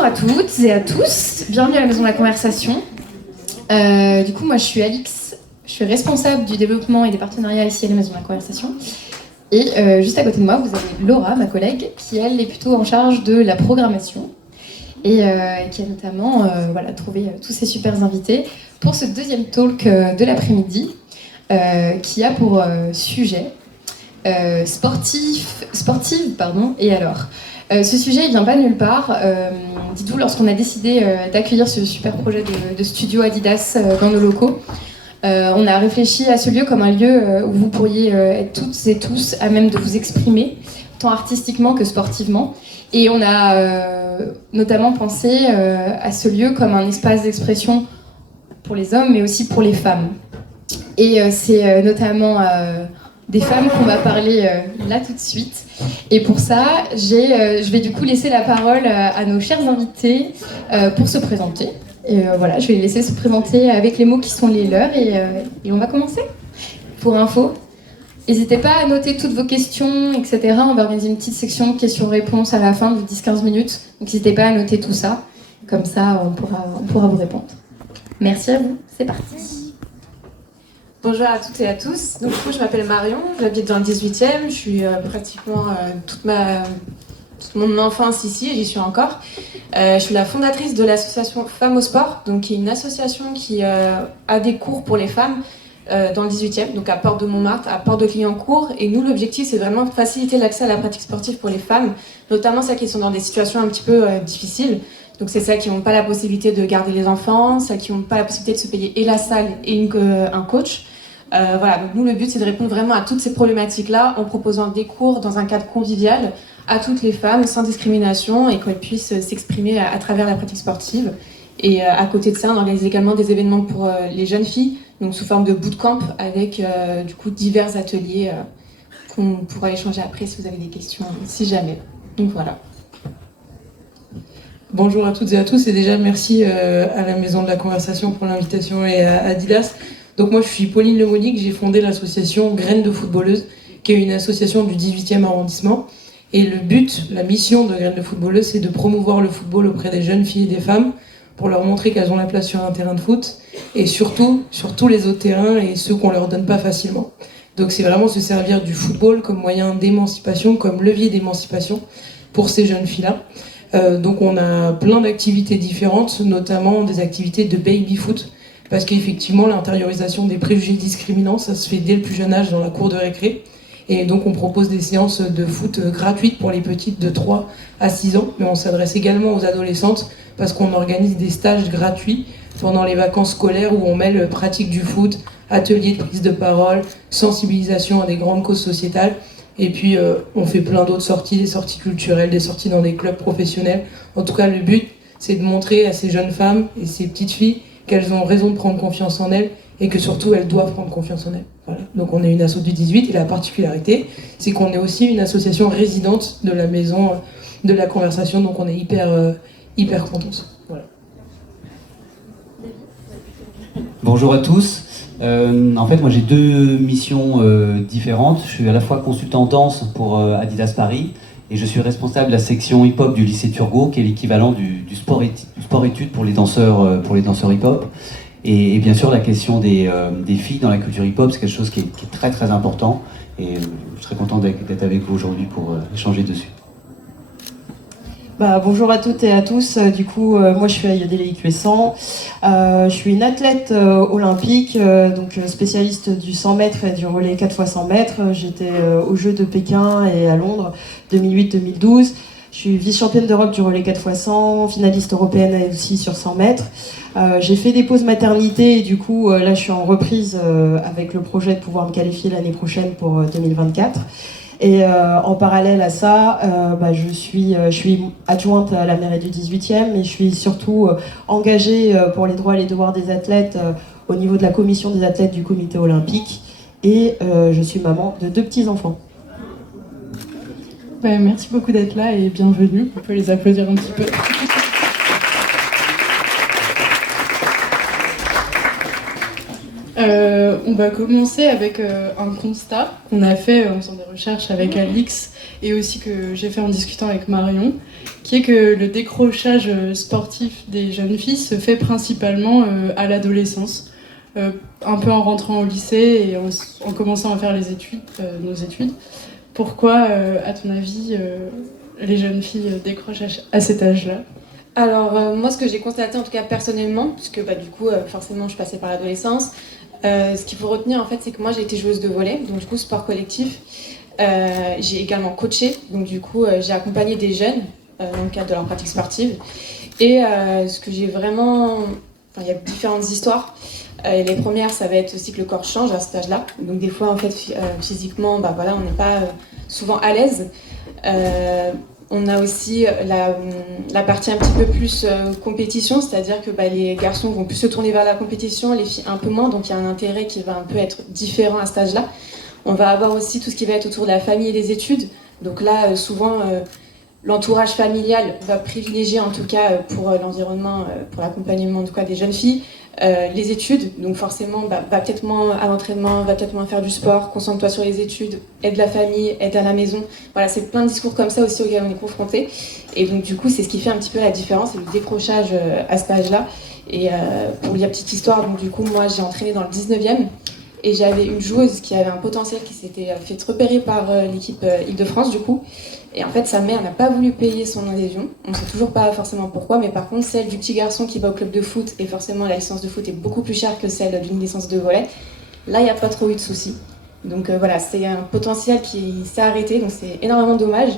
Bonjour à toutes et à tous, bienvenue à la Maison de la Conversation. Du coup, moi je suis Alix, je suis responsable du développement et des partenariats ici à la Maison de la Conversation. Et juste à côté de moi, vous avez Laura, ma collègue, qui elle est plutôt en charge de la programmation et qui a notamment trouvé tous ces super invités pour ce deuxième talk de l'après-midi qui a pour sujet sportive, et alors ce sujet, il vient pas de nulle part. Dites-vous, lorsqu'on a décidé d'accueillir ce super projet de studio Adidas dans nos locaux, on a réfléchi à ce lieu comme un lieu où vous pourriez être toutes et tous à même de vous exprimer, tant artistiquement que sportivement. Et on a notamment pensé à ce lieu comme un espace d'expression pour les hommes, mais aussi pour les femmes. Et c'est notamment des femmes qu'on va parler là tout de suite. Et pour ça, je vais du coup laisser la parole à nos chers invités pour se présenter. Et voilà, je vais les laisser se présenter avec les mots qui sont les leurs et on va commencer. Pour info, n'hésitez pas à noter toutes vos questions, etc. On va organiser une petite section questions-réponses à la fin de 10-15 minutes. Donc n'hésitez pas à noter tout ça. Comme ça, on pourra vous répondre. Merci à vous. C'est parti. Bonjour à toutes et à tous. Donc, je m'appelle Marion, j'habite dans le 18e. Je suis pratiquement toute mon enfance ici et j'y suis encore. Je suis la fondatrice de l'association Femmes au Sport, donc qui est une association qui a des cours pour les femmes dans le 18e, donc à Porte de Montmartre, à Porte de Clignancourt. Et nous, l'objectif, c'est vraiment de faciliter l'accès à la pratique sportive pour les femmes, notamment celles qui sont dans des situations un petit peu difficiles. Donc c'est celles qui n'ont pas la possibilité de garder les enfants, celles qui n'ont pas la possibilité de se payer et la salle et un coach. Voilà, donc nous le but c'est de répondre vraiment à toutes ces problématiques-là en proposant des cours dans un cadre convivial à toutes les femmes sans discrimination et qu'elles puissent s'exprimer à travers la pratique sportive. Et à côté de ça, on organise également des événements pour les jeunes filles, donc sous forme de bootcamp avec du coup divers ateliers qu'on pourra échanger après si vous avez des questions, si jamais. Donc voilà. Bonjour à toutes et à tous et déjà merci à la Maison de la Conversation pour l'invitation et à Adidas. Donc moi je suis Pauline Lemonique, j'ai fondé l'association Graines de Footballeuses qui est une association du 18e arrondissement et le but, la mission de Graines de Footballeuses c'est de promouvoir le football auprès des jeunes filles et des femmes pour leur montrer qu'elles ont la place sur un terrain de foot et surtout sur tous les autres terrains et ceux qu'on leur donne pas facilement. Donc c'est vraiment se servir du football comme moyen d'émancipation, comme levier d'émancipation pour ces jeunes filles-là. Donc on a plein d'activités différentes, notamment des activités de baby-foot, parce qu'effectivement l'intériorisation des préjugés discriminants, ça se fait dès le plus jeune âge dans la cour de récré. Et donc on propose des séances de foot gratuites pour les petites de 3 à 6 ans, mais on s'adresse également aux adolescentes, parce qu'on organise des stages gratuits pendant les vacances scolaires où on mêle pratique du foot, ateliers de prise de parole, sensibilisation à des grandes causes sociétales. Et puis on fait plein d'autres sorties, des sorties culturelles, des sorties dans des clubs professionnels. En tout cas, le but, c'est de montrer à ces jeunes femmes et ces petites filles qu'elles ont raison de prendre confiance en elles et que surtout, elles doivent prendre confiance en elles. Voilà. Donc on est une asso du 18 et la particularité, c'est qu'on est aussi une association résidente de la Maison de la Conversation, donc on est hyper contents. Voilà. Bonjour à tous. En fait, moi j'ai deux missions différentes. Je suis à la fois consultant danse pour Adidas Paris et je suis responsable de la section hip-hop du lycée Turgot, qui est l'équivalent du sport-études pour les danseurs hip-hop. Et bien sûr, la question des filles dans la culture hip-hop, c'est quelque chose qui est très très important. Et je serais content d'être avec vous aujourd'hui pour échanger dessus. Bonjour à toutes et à tous. Moi je suis Ayodele Ikuesan. Je suis une athlète olympique, donc spécialiste du 100 mètres et du relais 4x100 mètres. J'étais aux Jeux de Pékin et à Londres 2008-2012. Je suis vice-championne d'Europe du relais 4x100, finaliste européenne aussi sur 100 mètres. J'ai fait des pauses maternité et là je suis en reprise avec le projet de pouvoir me qualifier l'année prochaine pour 2024. Et en parallèle à ça, je suis adjointe à la mairie du 18e et je suis surtout engagée pour les droits et les devoirs des athlètes au niveau de la commission des athlètes du comité olympique. Et je suis maman de 2 petits-enfants. Merci beaucoup d'être là et bienvenue. On peut les applaudir un petit peu. On va commencer avec un constat qu'on a fait en faisant des recherches avec Alix et aussi que j'ai fait en discutant avec Marion, qui est que le décrochage sportif des jeunes filles se fait principalement à l'adolescence, un peu en rentrant au lycée et en commençant à faire les études, nos études. Pourquoi, à ton avis, les jeunes filles décrochent à cet âge-là ? Alors, moi, ce que j'ai constaté, en tout cas personnellement, puisque du coup, forcément, je passais par l'adolescence, ce qu'il faut retenir, en fait, c'est que moi, j'ai été joueuse de volley, donc du coup, sport collectif. J'ai également coaché, donc du coup, j'ai accompagné des jeunes dans le cadre de leur pratique sportive. Et ce que j'ai vraiment... Enfin, il y a différentes histoires. Les premières, ça va être aussi que le corps change à cet âge-là. Donc des fois, en fait, physiquement, voilà, on n'est pas souvent à l'aise. On a aussi la partie un petit peu plus compétition, c'est-à-dire que les garçons vont plus se tourner vers la compétition, les filles un peu moins, donc il y a un intérêt qui va un peu être différent à cet âge-là. On va avoir aussi tout ce qui va être autour de la famille et des études. Donc là, souvent, l'entourage familial va privilégier, en tout cas pour l'environnement, pour l'accompagnement en tout cas, des jeunes filles, les études. Donc forcément, va peut-être moins à l'entraînement, va peut-être moins faire du sport, concentre-toi sur les études, aide la famille, aide à la maison. Voilà, c'est plein de discours comme ça aussi auxquels on est confronté. Et donc du coup, c'est ce qui fait un petit peu la différence, c'est le décrochage à cet âge-là. Et pour la petite histoire, donc du coup, moi j'ai entraîné dans le 19e. Et j'avais une joueuse qui avait un potentiel qui s'était fait repérer par l'équipe Île-de-France du coup. Et en fait, sa mère n'a pas voulu payer son adhésion. On ne sait toujours pas forcément pourquoi, mais par contre, celle du petit garçon qui va au club de foot, et forcément la licence de foot est beaucoup plus chère que celle d'une licence de volley, là, il n'y a pas trop eu de soucis. Donc voilà, c'est un potentiel qui s'est arrêté, donc c'est énormément dommage.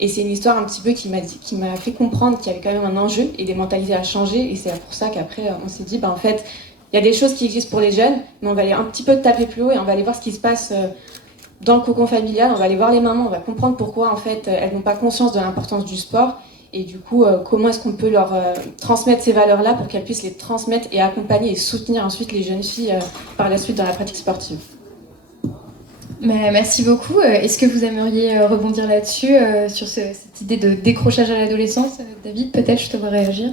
Et c'est une histoire un petit peu qui m'a fait comprendre qu'il y avait quand même un enjeu et des mentalités à changer. Et c'est pour ça qu'après, on s'est dit, en fait, il y a des choses qui existent pour les jeunes, mais on va aller un petit peu taper plus haut et on va aller voir ce qui se passe dans le cocon familial. On va aller voir les mamans, on va comprendre pourquoi en fait elles n'ont pas conscience de l'importance du sport et du coup comment est-ce qu'on peut leur transmettre ces valeurs-là pour qu'elles puissent les transmettre et accompagner et soutenir ensuite les jeunes filles par la suite dans la pratique sportive. Merci beaucoup. Est-ce que vous aimeriez rebondir là-dessus, sur cette idée de décrochage à l'adolescence, David? Peut-être je te vois réagir.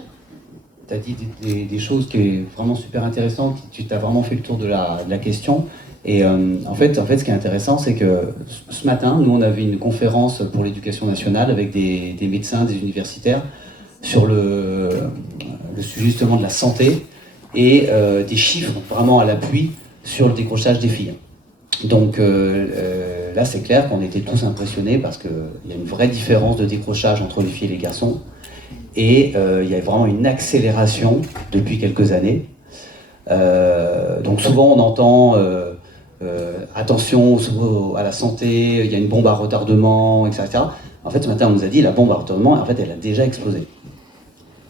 Tu as dit des choses qui est vraiment super intéressantes, tu t'as vraiment fait le tour de la question. Et en fait, ce qui est intéressant, c'est que ce matin, nous, on avait une conférence pour l'éducation nationale avec des médecins, des universitaires, sur le sujet justement de la santé et des chiffres vraiment à l'appui sur le décrochage des filles. Donc là, c'est clair qu'on était tous impressionnés parce qu'il y a une vraie différence de décrochage entre les filles et les garçons. Et il y a vraiment une accélération depuis quelques années. Donc souvent on entend attention à la santé, il y a une bombe à retardement, etc. En fait ce matin on nous a dit la bombe à retardement, en fait elle a déjà explosé.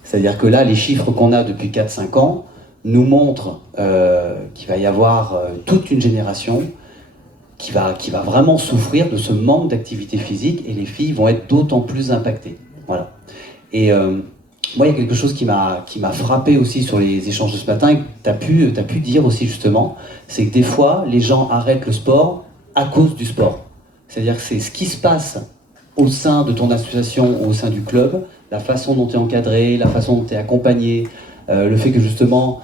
C'est-à-dire que là les chiffres qu'on a depuis 4-5 ans nous montrent qu'il va y avoir toute une génération qui va vraiment souffrir de ce manque d'activité physique et les filles vont être d'autant plus impactées. Voilà. Et moi, il y a quelque chose qui m'a frappé aussi sur les échanges de ce matin, et que tu as pu dire aussi justement, c'est que des fois, les gens arrêtent le sport à cause du sport. C'est-à-dire que c'est ce qui se passe au sein de ton association, au sein du club, la façon dont tu es encadré, la façon dont tu es accompagné, le fait que justement,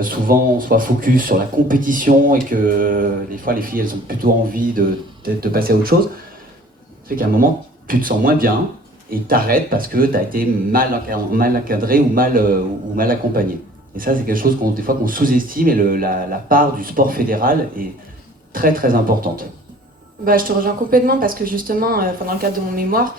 souvent, on soit focus sur la compétition et que des fois, les filles, elles ont plutôt envie de passer à autre chose, fait qu'à un moment, tu te sens moins bien, et t'arrêtes parce que t'as été mal encadré ou mal accompagné. Et ça, c'est quelque chose des fois qu'on sous-estime, et la part du sport fédéral est très très importante. Je te rejoins complètement parce que justement, dans le cadre de mon mémoire,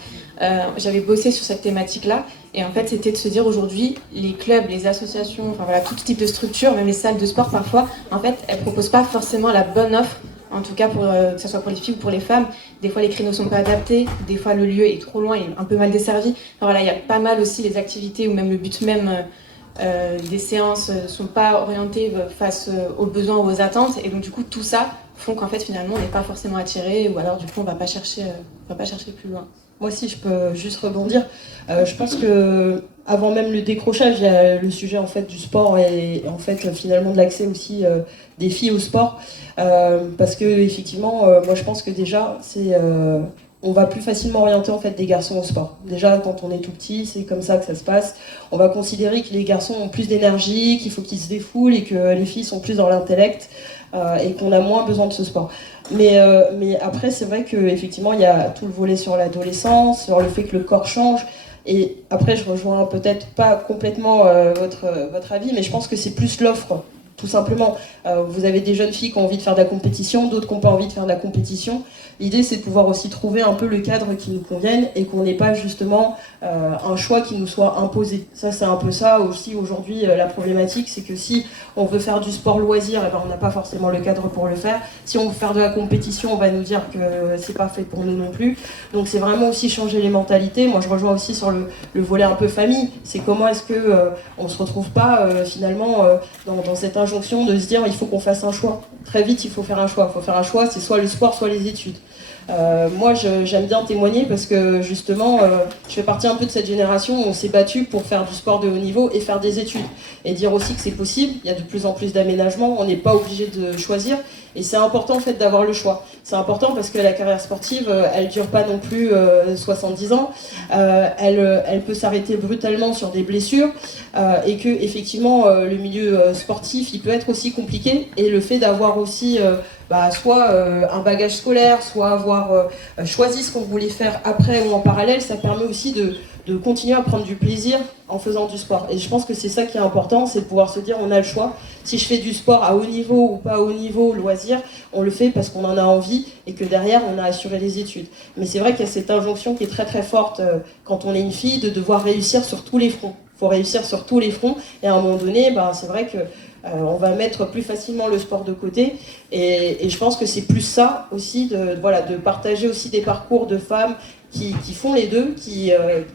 j'avais bossé sur cette thématique-là. Et en fait, c'était de se dire aujourd'hui, les clubs, les associations, tout type de structures, même les salles de sport parfois, en fait, elles proposent pas forcément la bonne offre. En tout cas, que ce soit pour les filles ou pour les femmes, des fois les créneaux sont pas adaptés, des fois le lieu est trop loin, il est un peu mal desservi. Il y a pas mal aussi les activités ou même le but même des séances sont pas orientées face aux besoins ou aux attentes. Et donc du coup, tout ça font qu'en fait finalement on n'est pas forcément attiré ou alors du coup on va pas chercher plus loin. Moi aussi, je peux juste rebondir. Je pense que avant même le décrochage, il y a le sujet en fait du sport et en fait finalement de l'accès aussi des filles au sport, parce que effectivement, moi je pense que déjà on va plus facilement orienter en fait des garçons au sport. Déjà quand on est tout petit, c'est comme ça que ça se passe. On va considérer que les garçons ont plus d'énergie, qu'il faut qu'ils se défoulent et que les filles sont plus dans l'intellect. et qu'on a moins besoin de ce sport. Mais après, c'est vrai qu'effectivement, il y a tout le volet sur l'adolescence, sur le fait que le corps change. Et après, je rejoins peut-être pas complètement votre avis, mais je pense que c'est plus l'offre, tout simplement. Vous avez des jeunes filles qui ont envie de faire de la compétition, d'autres qui n'ont pas envie de faire de la compétition. L'idée, c'est de pouvoir aussi trouver un peu le cadre qui nous convienne et qu'on n'ait pas justement un choix qui nous soit imposé. Ça, c'est un peu ça aussi aujourd'hui la problématique, c'est que si on veut faire du sport loisir, eh ben, on n'a pas forcément le cadre pour le faire. Si on veut faire de la compétition, on va nous dire que c'est pas fait pour nous non plus. Donc c'est vraiment aussi changer les mentalités. Moi, je rejoins aussi sur le volet un peu famille. C'est comment est-ce que on se retrouve pas finalement dans cette injonction de se dire il faut qu'on fasse un choix. Très vite, il faut faire un choix. Il faut faire un choix, c'est soit le sport, soit les études. Moi, j'aime bien témoigner parce que justement, je fais partie un peu de cette génération où on s'est battu pour faire du sport de haut niveau et faire des études. Et dire aussi que c'est possible, il y a de plus en plus d'aménagements, on n'est pas obligé de choisir. Et c'est important en fait d'avoir le choix. C'est important parce que la carrière sportive, elle dure pas non plus 70 ans. Elle peut s'arrêter brutalement sur des blessures et que effectivement le milieu sportif, il peut être aussi compliqué. Et le fait d'avoir aussi soit un bagage scolaire, soit avoir choisi ce qu'on voulait faire après ou en parallèle, ça permet aussi de continuer à prendre du plaisir en faisant du sport. Et je pense que c'est ça qui est important, c'est de pouvoir se dire on a le choix. Si je fais du sport à haut niveau ou pas haut niveau, loisir, on le fait parce qu'on en a envie et que derrière on a assuré les études. Mais c'est vrai qu'il y a cette injonction qui est très très forte quand on est une fille de devoir réussir sur tous les fronts. Il faut réussir sur tous les fronts et à un moment donné, c'est vrai que on va mettre plus facilement le sport de côté et je pense que c'est plus ça aussi de partager aussi des parcours de femmes qui font les deux,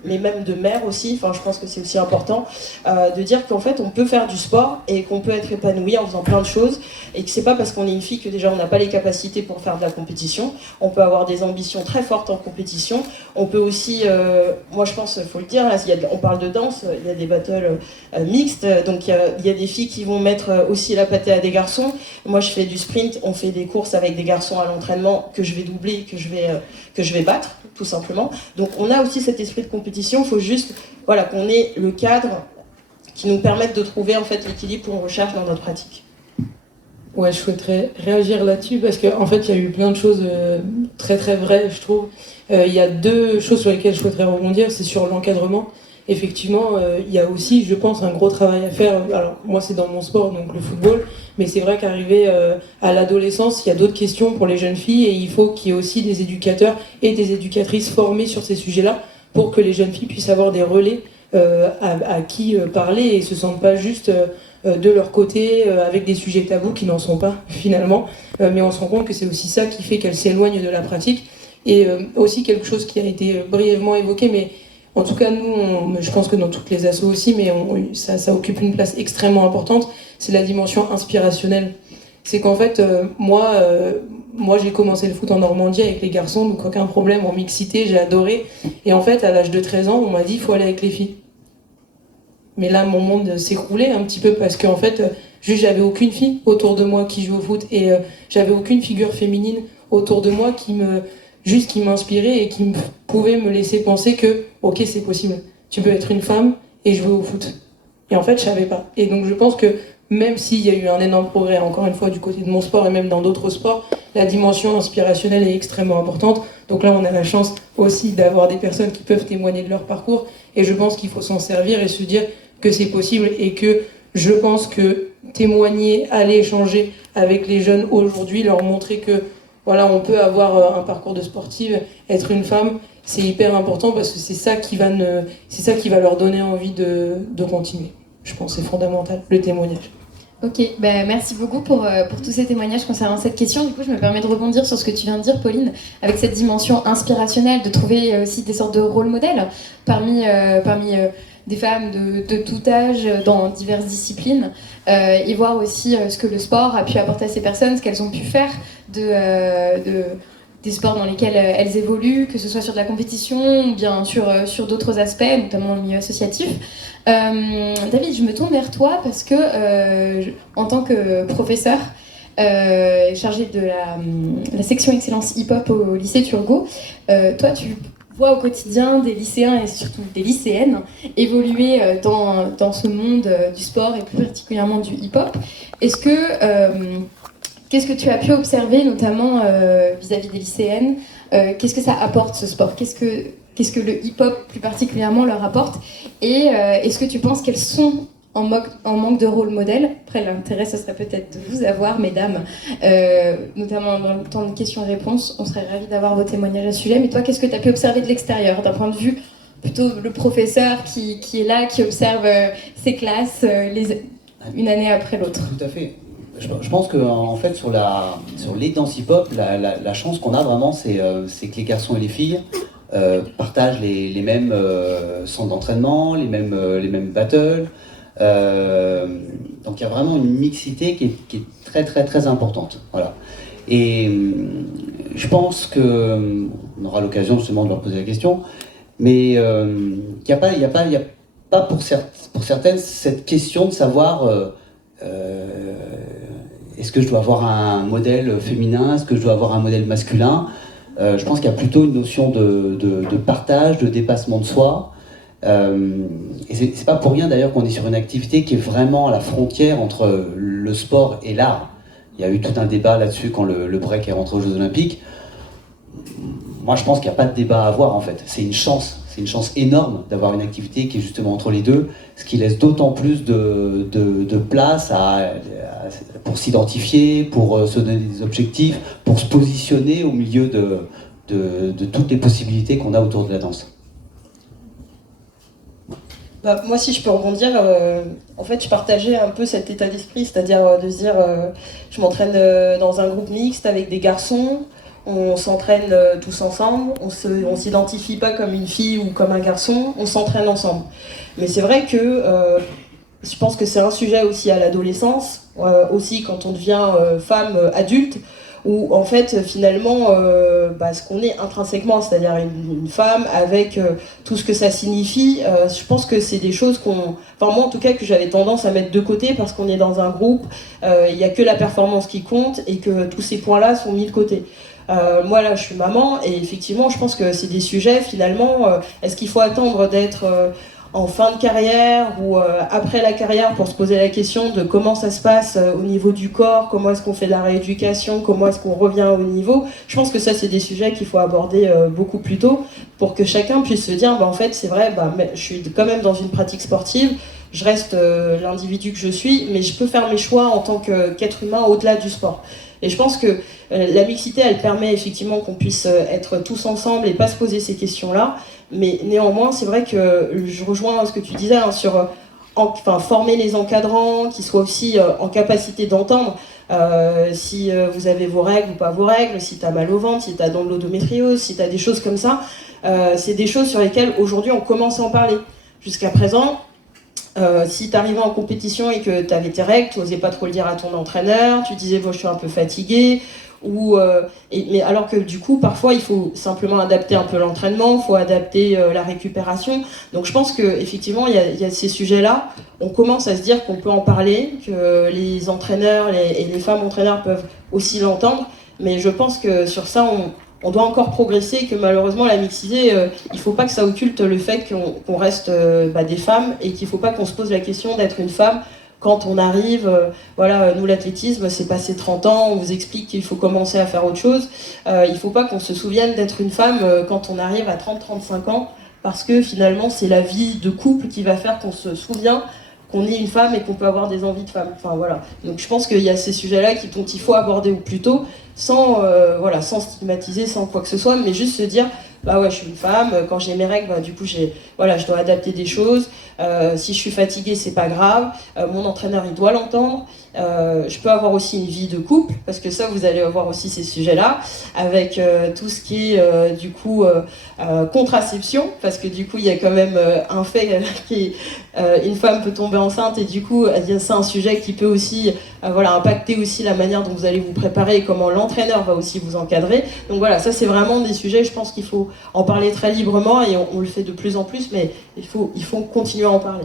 mais même de mères aussi, je pense que c'est aussi important de dire qu'en fait on peut faire du sport et qu'on peut être épanoui en faisant plein de choses et que c'est pas parce qu'on est une fille que déjà on n'a pas les capacités pour faire de la compétition. On peut avoir des ambitions très fortes en compétition, on peut aussi, moi je pense, faut le dire, là, on parle de danse, il y a des battles mixtes, donc il y a des filles qui vont mettre aussi la pâtée à des garçons. Moi je fais du sprint, on fait des courses avec des garçons à l'entraînement que je vais doubler, que je vais battre, tout simplement. Donc on a aussi cet esprit de compétition, il faut juste qu'on ait le cadre qui nous permette de trouver en fait l'équilibre qu'on recherche dans notre pratique. Ouais, je souhaiterais réagir là-dessus parce qu'en fait il y a eu plein de choses très très vraies, je trouve. Il y a deux choses sur lesquelles je souhaiterais rebondir, c'est sur l'encadrement. Effectivement, il y a aussi, je pense, un gros travail à faire. Alors moi c'est dans mon sport, donc le football, mais c'est vrai qu'arriver à l'adolescence, il y a d'autres questions pour les jeunes filles et il faut qu'il y ait aussi des éducateurs et des éducatrices formés sur ces sujets-là pour que les jeunes filles puissent avoir des relais à qui parler et se sentent pas juste de leur côté avec des sujets tabous qui n'en sont pas finalement, mais on se rend compte que c'est aussi ça qui fait qu'elles s'éloignent de la pratique. Et aussi quelque chose qui a été brièvement évoqué, mais en tout cas, nous, je pense que dans toutes les assos aussi, mais ça occupe une place extrêmement importante, c'est la dimension inspirationnelle. C'est qu'en fait, moi j'ai commencé le foot en Normandie avec les garçons, donc aucun problème, en mixité, j'ai adoré. Et en fait, à l'âge de 13 ans, on m'a dit, il faut aller avec les filles. Mais là, mon monde s'écroulait un petit peu parce qu'en fait, juste j'avais aucune fille autour de moi qui joue au foot et j'avais aucune figure féminine autour de moi qui m'inspirait et qui pouvait me laisser penser que, ok, c'est possible, tu peux être une femme et jouer au foot. Et en fait, je savais pas. Et donc je pense que même s'il y a eu un énorme progrès, encore une fois, du côté de mon sport et même dans d'autres sports, la dimension inspirationnelle est extrêmement importante. Donc là, on a la chance aussi d'avoir des personnes qui peuvent témoigner de leur parcours. Et je pense qu'il faut s'en servir et se dire que c'est possible et que je pense que témoigner, aller échanger avec les jeunes aujourd'hui, leur montrer que voilà, on peut avoir un parcours de sportive, être une femme, c'est hyper important parce que c'est ça qui va leur donner envie de continuer. Je pense que c'est fondamental, le témoignage. Ok, merci beaucoup pour tous ces témoignages concernant cette question. Du coup, je me permets de rebondir sur ce que tu viens de dire, Pauline, avec cette dimension inspirationnelle, de trouver aussi des sortes de rôles modèles parmi des femmes de tout âge dans diverses disciplines et voir aussi ce que le sport a pu apporter à ces personnes, ce qu'elles ont pu faire des sports dans lesquels elles évoluent, que ce soit sur de la compétition ou bien sur d'autres aspects, notamment dans le milieu associatif. David, je me tourne vers toi parce que en tant que professeur chargé de la section excellence hip-hop au lycée Turgot, toi tu vois au quotidien des lycéens et surtout des lycéennes évoluer dans ce monde du sport et plus particulièrement du hip-hop. Est-ce que qu'est-ce que tu as pu observer, notamment vis-à-vis des lycéennes? Qu'est-ce que ça apporte, ce sport? Qu'est-ce que le hip-hop, plus particulièrement, leur apporte? Et est-ce que tu penses qu'elles sont en manque de rôle modèle? Après, l'intérêt, ce serait peut-être de vous avoir, mesdames, notamment dans le temps de questions-réponses. On serait ravis d'avoir vos témoignages à ce sujet. Mais toi, qu'est-ce que tu as pu observer de l'extérieur, d'un point de vue plutôt le professeur qui est là, qui observe ses classes une année après l'autre? Tout à fait. Je pense que en fait sur les danses hip-hop, la chance qu'on a vraiment, c'est que les garçons et les filles partagent les mêmes centres d'entraînement, les mêmes battles. Donc il y a vraiment une mixité qui est très très très importante. Voilà. Et je pense que on aura l'occasion justement de leur poser la question, mais il n'y a pas pour certaines cette question de savoir est-ce que je dois avoir un modèle féminin, est-ce que je dois avoir un modèle masculin. Je pense qu'il y a plutôt une notion de partage, de dépassement de soi. Et c'est pas pour rien d'ailleurs qu'on est sur une activité qui est vraiment à la frontière entre le sport et l'art. Il y a eu tout un débat là-dessus quand le break est rentré aux Jeux Olympiques. Moi je pense qu'il n'y a pas de débat à avoir en fait. C'est une chance énorme d'avoir une activité qui est justement entre les deux, ce qui laisse d'autant plus de place pour s'identifier, pour se donner des objectifs, pour se positionner au milieu de toutes les possibilités qu'on a autour de la danse. Bah, moi, si je peux rebondir, en fait, je partageais un peu cet état d'esprit, c'est-à-dire de se dire, je m'entraîne dans un groupe mixte avec des garçons, on s'entraîne tous ensemble, on s'identifie pas comme une fille ou comme un garçon, on s'entraîne ensemble. Mais c'est vrai que je pense que c'est un sujet aussi à l'adolescence, aussi quand on devient femme adulte, où en fait finalement ce qu'on est intrinsèquement, c'est-à-dire une femme avec tout ce que ça signifie, je pense que c'est des choses moi en tout cas que j'avais tendance à mettre de côté parce qu'on est dans un groupe, il n'y a que la performance qui compte et que tous ces points-là sont mis de côté. Moi là je suis maman et effectivement je pense que c'est des sujets finalement, est-ce qu'il faut attendre d'être en fin de carrière ou après la carrière pour se poser la question de comment ça se passe au niveau du corps, comment est-ce qu'on fait de la rééducation, comment est-ce qu'on revient au niveau. Je pense que ça c'est des sujets qu'il faut aborder beaucoup plus tôt pour que chacun puisse se dire en fait c'est vrai, je suis quand même dans une pratique sportive, je reste l'individu que je suis, mais je peux faire mes choix en tant qu'être humain au-delà du sport. Et je pense que la mixité, elle permet effectivement qu'on puisse être tous ensemble et pas se poser ces questions-là. Mais néanmoins, c'est vrai que je rejoins ce que tu disais sur former les encadrants, qui soient aussi en capacité d'entendre si vous avez vos règles ou pas vos règles, si tu as mal au ventre, si tu as de l'endométriose, si tu as des choses comme ça. C'est des choses sur lesquelles aujourd'hui on commence à en parler. Jusqu'à présent, si tu arrivais en compétition et que tu avais tes règles, tu n'osais pas trop le dire à ton entraîneur, tu disais je suis un peu fatiguée, mais alors que du coup parfois il faut simplement adapter un peu l'entraînement, il faut adapter la récupération. Donc je pense qu'effectivement il y a ces sujets-là, on commence à se dire qu'on peut en parler, que les entraîneurs et les femmes entraîneurs peuvent aussi l'entendre, mais je pense que sur ça on doit encore progresser, que malheureusement la mixité, il ne faut pas que ça occulte le fait qu'on reste des femmes et qu'il ne faut pas qu'on se pose la question d'être une femme quand on arrive. Nous l'athlétisme, c'est passé 30 ans, on vous explique qu'il faut commencer à faire autre chose. Il ne faut pas qu'on se souvienne d'être une femme quand on arrive à 30-35 ans, parce que finalement c'est la vie de couple qui va faire qu'on se souvient qu'on est une femme et qu'on peut avoir des envies de femme. Donc je pense qu'il y a ces sujets-là dont il faut aborder au plus tôt, sans stigmatiser, sans quoi que ce soit, mais juste se dire je suis une femme, quand j'ai mes règles, du coup je dois adapter des choses. Si je suis fatiguée, c'est pas grave. Mon entraîneur, il doit l'entendre. Je peux avoir aussi une vie de couple, parce que ça, vous allez avoir aussi ces sujets-là, avec tout ce qui est contraception, parce que du coup, il y a quand même un fait qui est une femme peut tomber enceinte, et du coup, c'est un sujet qui peut aussi impacter aussi la manière dont vous allez vous préparer et comment l'entraîneur va aussi vous encadrer. Donc voilà, ça c'est vraiment des sujets, je pense qu'il faut en parler très librement, et on le fait de plus en plus, mais il faut continuer à en parler.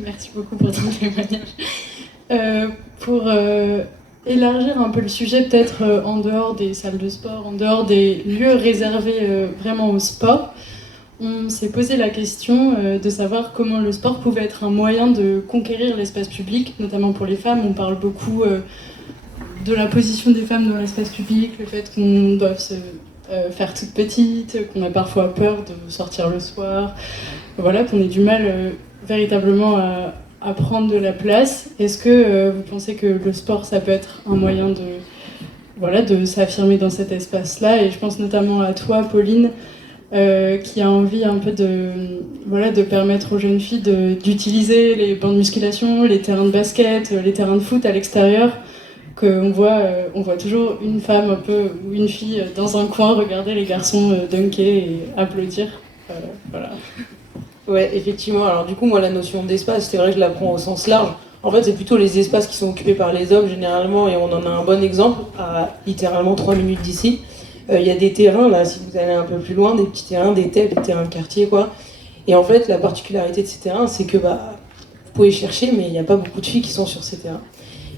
Merci beaucoup pour ton témoignage. Pour élargir un peu le sujet, peut-être en dehors des salles de sport, en dehors des lieux réservés vraiment au sport, on s'est posé la question de savoir comment le sport pouvait être un moyen de conquérir l'espace public, notamment pour les femmes. On parle beaucoup de la position des femmes dans l'espace public, le fait qu'on doive se faire toute petite, qu'on a parfois peur de sortir le soir, voilà, qu'on ait du mal véritablement à prendre de la place. Est-ce que vous pensez que le sport, ça peut être un moyen de s'affirmer dans cet espace-là? Et je pense notamment à toi, Pauline, qui a envie un peu de permettre aux jeunes filles d'utiliser les bancs de musculation, les terrains de basket, les terrains de foot à l'extérieur, qu'on voit toujours une femme un peu, ou une fille dans un coin regarder les garçons dunker et applaudir. Voilà. Ouais, effectivement. Alors du coup, moi, la notion d'espace, c'est vrai que je la prends au sens large. En fait, c'est plutôt les espaces qui sont occupés par les hommes, généralement, et on en a un bon exemple, à littéralement 3 minutes d'ici. Il y a des terrains, là, si vous allez un peu plus loin, des petits terrains, des terrains de quartier, quoi. Et en fait, la particularité de ces terrains, c'est que, vous pouvez chercher, mais il n'y a pas beaucoup de filles qui sont sur ces terrains.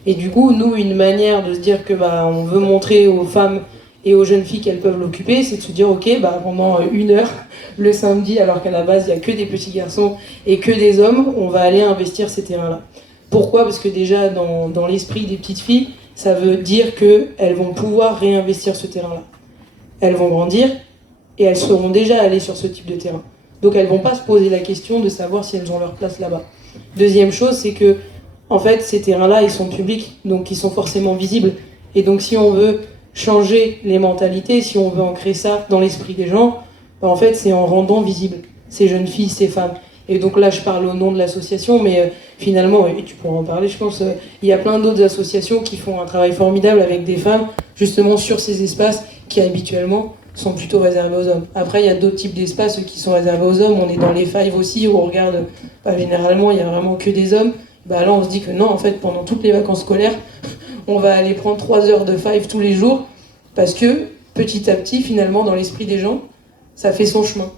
Et du coup, nous, une manière de se dire que, on veut montrer aux femmes et aux jeunes filles qu'elles peuvent l'occuper, c'est de se dire, ok, pendant 1 heure, le samedi, alors qu'à la base, il n'y a que des petits garçons et que des hommes, on va aller investir ces terrains-là. Pourquoi ? Parce que déjà, dans l'esprit des petites filles, ça veut dire qu'elles vont pouvoir réinvestir ce terrain-là. Elles vont grandir et elles seront déjà allées sur ce type de terrain. Donc elles vont pas se poser la question de savoir si elles ont leur place là-bas. Deuxième chose, c'est que en fait, ces terrains-là, ils sont publics, donc ils sont forcément visibles. Et donc si on veut changer les mentalités, si on veut ancrer ça dans l'esprit des gens, en fait, c'est en rendant visibles ces jeunes filles, ces femmes. Et donc là, je parle au nom de l'association, mais finalement, et tu pourras en parler, je pense, il y a plein d'autres associations qui font un travail formidable avec des femmes, justement sur ces espaces qui habituellement sont plutôt réservés aux hommes. Après, il y a d'autres types d'espaces qui sont réservés aux hommes. On est dans les fives aussi, où on regarde, généralement, il n'y a vraiment que des hommes. Là, on se dit que non, en fait, pendant toutes les vacances scolaires, on va aller prendre 3 heures de five tous les jours, parce que petit à petit, finalement, dans l'esprit des gens, ça fait son chemin.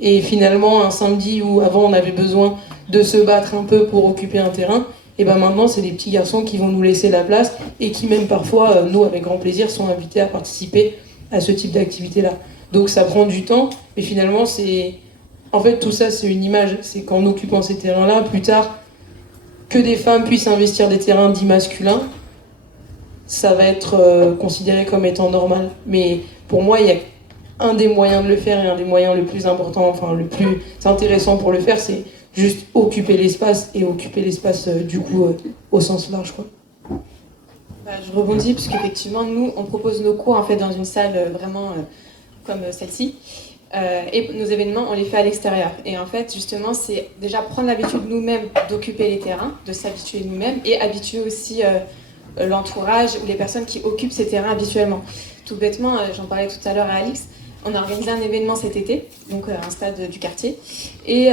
Et finalement, un samedi où avant on avait besoin de se battre un peu pour occuper un terrain, et maintenant c'est des petits garçons qui vont nous laisser la place et qui même parfois, nous avec grand plaisir, sont invités à participer à ce type d'activité-là. Donc ça prend du temps, mais finalement en fait tout ça c'est une image, c'est qu'en occupant ces terrains-là, plus tard, que des femmes puissent investir des terrains dits masculins, ça va être considéré comme étant normal. Mais pour moi, il y a un des moyens de le faire et un des moyens le plus important, enfin le plus intéressant pour le faire, c'est juste occuper l'espace et occuper l'espace du coup au sens large, quoi. Je rebondis parce qu'effectivement nous on propose nos cours en fait dans une salle vraiment comme celle-ci et nos événements on les fait à l'extérieur et en fait justement c'est déjà prendre l'habitude nous-mêmes d'occuper les terrains, de s'habituer nous-mêmes et habituer aussi l'entourage ou les personnes qui occupent ces terrains habituellement. Tout bêtement, j'en parlais tout à l'heure à Alix, on a organisé un événement cet été, donc un stade du quartier, et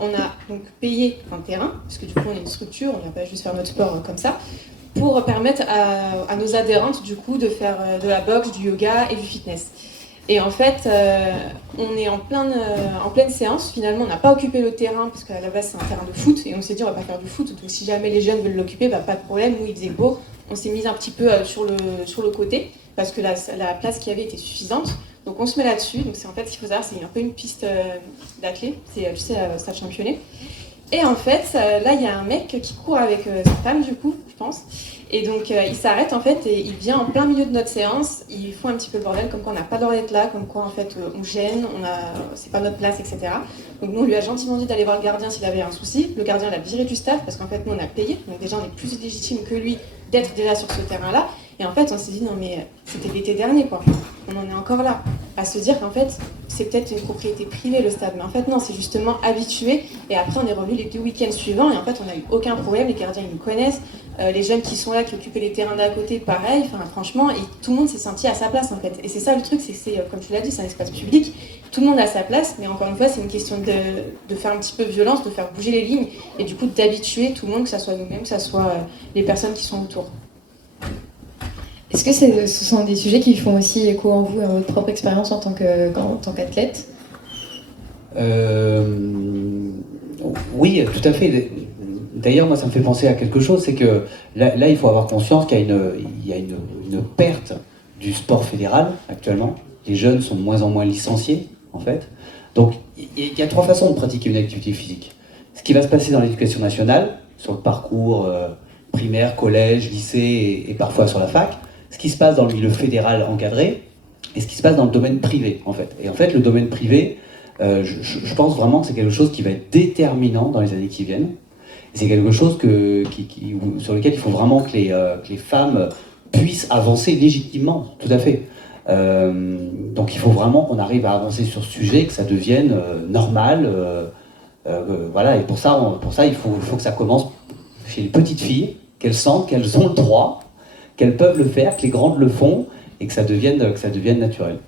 on a donc payé un terrain, parce que du coup on est une structure, on ne va pas juste faire notre sport comme ça, pour permettre à nos adhérentes du coup de faire de la boxe, du yoga et du fitness. Et en fait, on est en pleine séance, finalement on n'a pas occupé le terrain, parce qu'à la base c'est un terrain de foot, et on s'est dit on va pas faire du foot, donc si jamais les jeunes veulent l'occuper, pas de problème, nous il faisait beau, on s'est mis un petit peu sur le côté, parce que la place qu'il y avait était suffisante. Donc on se met là-dessus, donc c'est en fait ce qu'il faut savoir, c'est un peu une piste d'athlée, c'est tu sais, stade championné. Et en fait, là il y a un mec qui court avec sa femme du coup, je pense. Et donc il s'arrête en fait et il vient en plein milieu de notre séance, il fout un petit peu le bordel, comme quoi on n'a pas le droit d'être là, comme quoi en fait on gêne, c'est pas notre place, etc. Donc nous on lui a gentiment dit d'aller voir le gardien s'il avait un souci. Le gardien l'a viré du staff parce qu'en fait nous on a payé, donc déjà on est plus légitime que lui d'être déjà sur ce terrain-là. Et en fait on s'est dit non mais c'était l'été dernier quoi, on en est encore là, à se dire qu'en fait c'est peut-être une propriété privée le stade, mais en fait non, c'est justement habitué. Et après on est revenu les 2 week-ends suivants et en fait on n'a eu aucun problème, les gardiens ils nous connaissent, les jeunes qui sont là, qui occupaient les terrains d'à côté, pareil, enfin franchement, et tout le monde s'est senti à sa place en fait. Et c'est ça le truc, c'est comme tu l'as dit, c'est un espace public, tout le monde a sa place, mais encore une fois c'est une question de faire un petit peu violence, de faire bouger les lignes et du coup d'habituer tout le monde, que ça soit nous-mêmes, que ça soit les personnes qui sont autour. Est-ce que ce sont des sujets qui font aussi écho en vous, à votre propre expérience en tant qu'athlète ? Oui, tout à fait. D'ailleurs, moi, ça me fait penser à quelque chose, c'est que là il faut avoir conscience qu'il y a une perte du sport fédéral actuellement. Les jeunes sont de moins en moins licenciés en fait. Donc, il y a 3 façons de pratiquer une activité physique. Ce qui va se passer dans l'éducation nationale, sur le parcours primaire, collège, lycée et parfois sur la fac, ce qui se passe dans le milieu fédéral encadré, et ce qui se passe dans le domaine privé, en fait. Et en fait, le domaine privé, je pense vraiment que c'est quelque chose qui va être déterminant dans les années qui viennent. Et c'est quelque chose sur lequel il faut vraiment que les femmes puissent avancer légitimement, tout à fait. Donc il faut vraiment qu'on arrive à avancer sur ce sujet, que ça devienne normal. Voilà, et pour ça il faut que ça commence chez les petites filles, qu'elles sentent qu'elles ont le droit, qu'elles peuvent le faire, que les grandes le font, et que ça devienne naturel.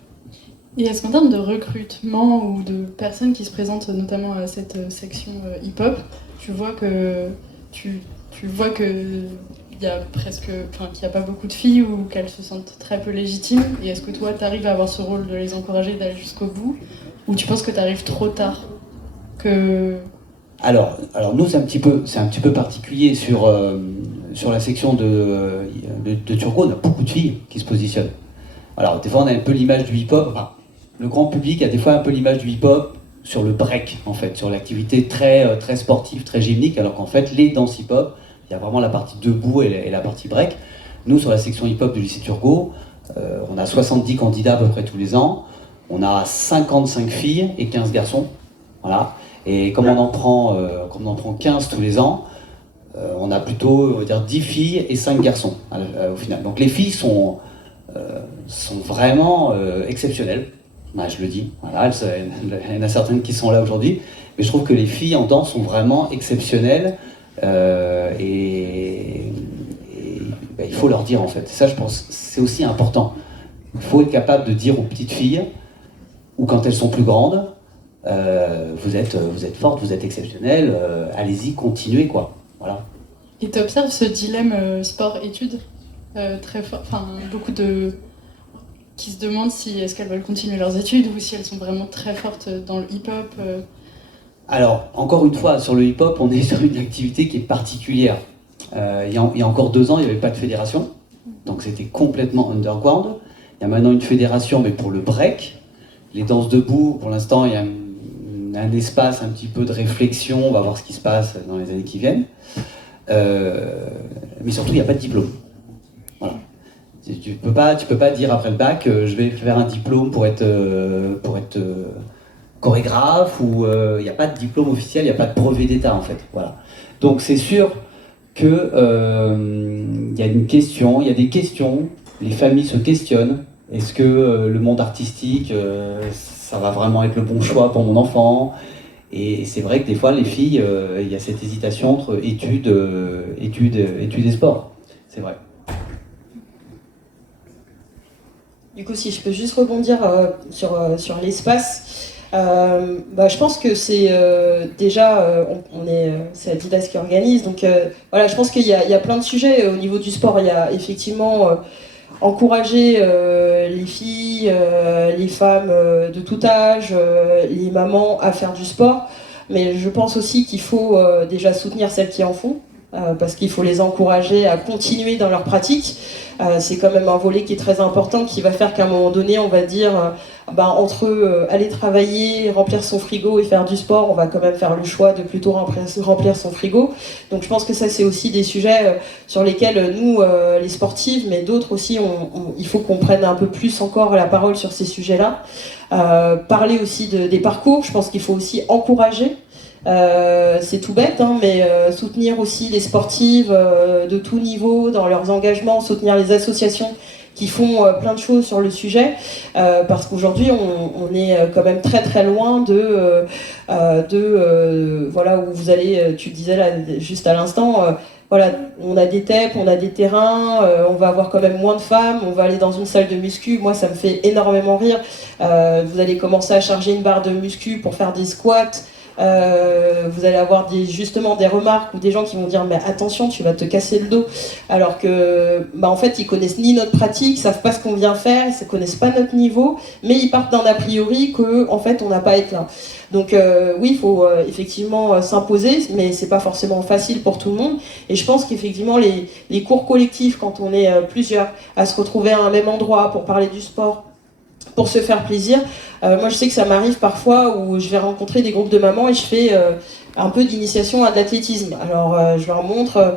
Et est-ce qu'en termes de recrutement ou de personnes qui se présentent notamment à cette section hip-hop, tu vois que il y a qu'il n'y a pas beaucoup de filles ou qu'elles se sentent très peu légitimes, et est-ce que toi tu arrives à avoir ce rôle de les encourager d'aller jusqu'au bout, ou tu penses que tu arrives trop tard Alors nous c'est un petit peu particulier sur la section de Turgot. On a beaucoup de filles qui se positionnent. Alors des fois on a un peu l'image du hip-hop, enfin, le grand public a des fois un peu l'image du hip-hop sur le break, en fait, sur l'activité très sportive, très gymnique, alors qu'en fait les danses hip-hop, il y a vraiment la partie debout et la partie break. Nous sur la section hip-hop du lycée Turgot, on a 70 candidats à peu près tous les ans, on a 55 filles et 15 garçons, voilà. Et comme on en prend 15 tous les ans, on a plutôt, on va dire, 10 filles et 5 garçons au final. Donc les filles sont vraiment exceptionnelles. Je le dis, voilà, il y en a certaines qui sont là aujourd'hui, mais je trouve que les filles en danse sont vraiment exceptionnelles, et il faut leur dire en fait. Ça, je pense, c'est aussi important. Il faut être capable de dire aux petites filles, ou quand elles sont plus grandes, vous êtes fortes, vous êtes exceptionnelles, allez-y, continuez quoi. Voilà. Et tu observes ce dilemme sport-études très fort, enfin beaucoup de qui se demandent si est-ce qu'elles veulent continuer leurs études ou si elles sont vraiment très fortes dans le hip-hop. Alors, encore une fois, sur le hip-hop, on est sur une activité qui est particulière. Il y a encore 2 ans, il n'y avait pas de fédération, donc c'était complètement underground. Il y a maintenant une fédération, mais pour le break. Les danses debout, pour l'instant, il y a un espace un petit peu de réflexion, on va voir ce qui se passe dans les années qui viennent. Mais surtout, il n'y a pas de diplôme. Voilà. Tu peux pas dire après le bac, je vais faire un diplôme pour être chorégraphe, ou il n'y a pas de diplôme officiel, il n'y a pas de brevet d'État en fait. Voilà. Donc c'est sûr que y a une question, il y a des questions, les familles se questionnent. Est-ce que le monde artistique, ça va vraiment être le bon choix pour mon enfant? Et c'est vrai que des fois, les filles, il y a cette hésitation entre études et sport. C'est vrai. Du coup, si je peux juste rebondir sur l'espace, je pense que c'est déjà, c'est Adidas qui organise, donc voilà, je pense qu'il y a plein de sujets au niveau du sport. Il y a effectivement encourager les filles, les femmes de tout âge, les mamans à faire du sport, mais je pense aussi qu'il faut déjà soutenir celles qui en font. Parce qu'il faut les encourager à continuer dans leur pratique. C'est quand même un volet qui est très important, qui va faire qu'à un moment donné, on va dire, entre aller travailler, remplir son frigo et faire du sport, on va quand même faire le choix de plutôt remplir son frigo. Donc je pense que ça, c'est aussi des sujets sur lesquels nous, les sportives, mais d'autres aussi, il faut qu'on prenne un peu plus encore la parole sur ces sujets-là. Parler aussi des parcours, je pense qu'il faut aussi encourager. C'est tout bête, hein, mais soutenir aussi les sportives de tout niveau dans leurs engagements, soutenir les associations qui font plein de choses sur le sujet, parce qu'aujourd'hui on est quand même très très loin de voilà, où vous allez, tu disais là juste à l'instant, voilà, on a des TEP, on a des terrains, on va avoir quand même moins de femmes, on va aller dans une salle de muscu, moi ça me fait énormément rire, vous allez commencer à charger une barre de muscu pour faire des squats. Vous allez avoir justement des remarques ou des gens qui vont dire mais attention, tu vas te casser le dos, alors que en fait ils connaissent ni notre pratique, ils savent pas ce qu'on vient faire, ils ne connaissent pas notre niveau, mais ils partent d'un a priori que en fait on n'a pas à être là. Donc oui, il faut effectivement s'imposer, mais c'est pas forcément facile pour tout le monde, et je pense qu'effectivement les cours collectifs, quand on est plusieurs à se retrouver à un même endroit pour parler du sport, pour se faire plaisir. Moi, je sais que ça m'arrive parfois où je vais rencontrer des groupes de mamans et je fais un peu d'initiation à de l'athlétisme. Alors, je leur montre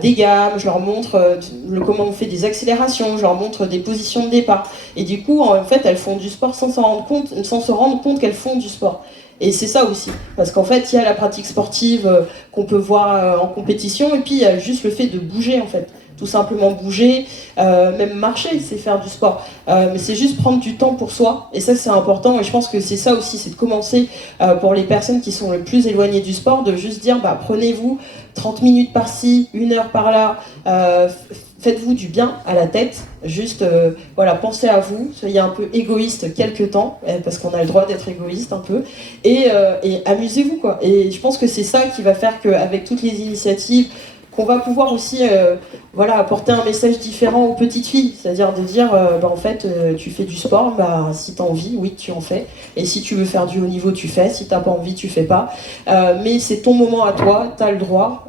des gammes, je leur montre comment on fait des accélérations, je leur montre des positions de départ. Et du coup, en fait, elles font du sport sans se rendre compte qu'elles font du sport. Et c'est ça aussi, parce qu'en fait, il y a la pratique sportive qu'on peut voir en compétition, et puis il y a juste le fait de bouger, en fait. Tout simplement bouger, même marcher, c'est faire du sport. Mais c'est juste prendre du temps pour soi, et ça c'est important, et je pense que c'est ça aussi, c'est de commencer pour les personnes qui sont le plus éloignées du sport, de juste dire, prenez-vous 30 minutes par-ci, 1 heure par-là, faites-vous du bien à la tête, juste pensez à vous, soyez un peu égoïste quelque temps, parce qu'on a le droit d'être égoïste un peu, et amusez-vous quoi. Et je pense que c'est ça qui va faire qu'avec toutes les initiatives, qu'on va pouvoir aussi apporter un message différent aux petites filles, c'est-à-dire de dire en fait tu fais du sport, si tu as envie, oui tu en fais, et si tu veux faire du haut niveau tu fais, si tu n'as pas envie tu fais pas, mais c'est ton moment à toi, tu as le droit,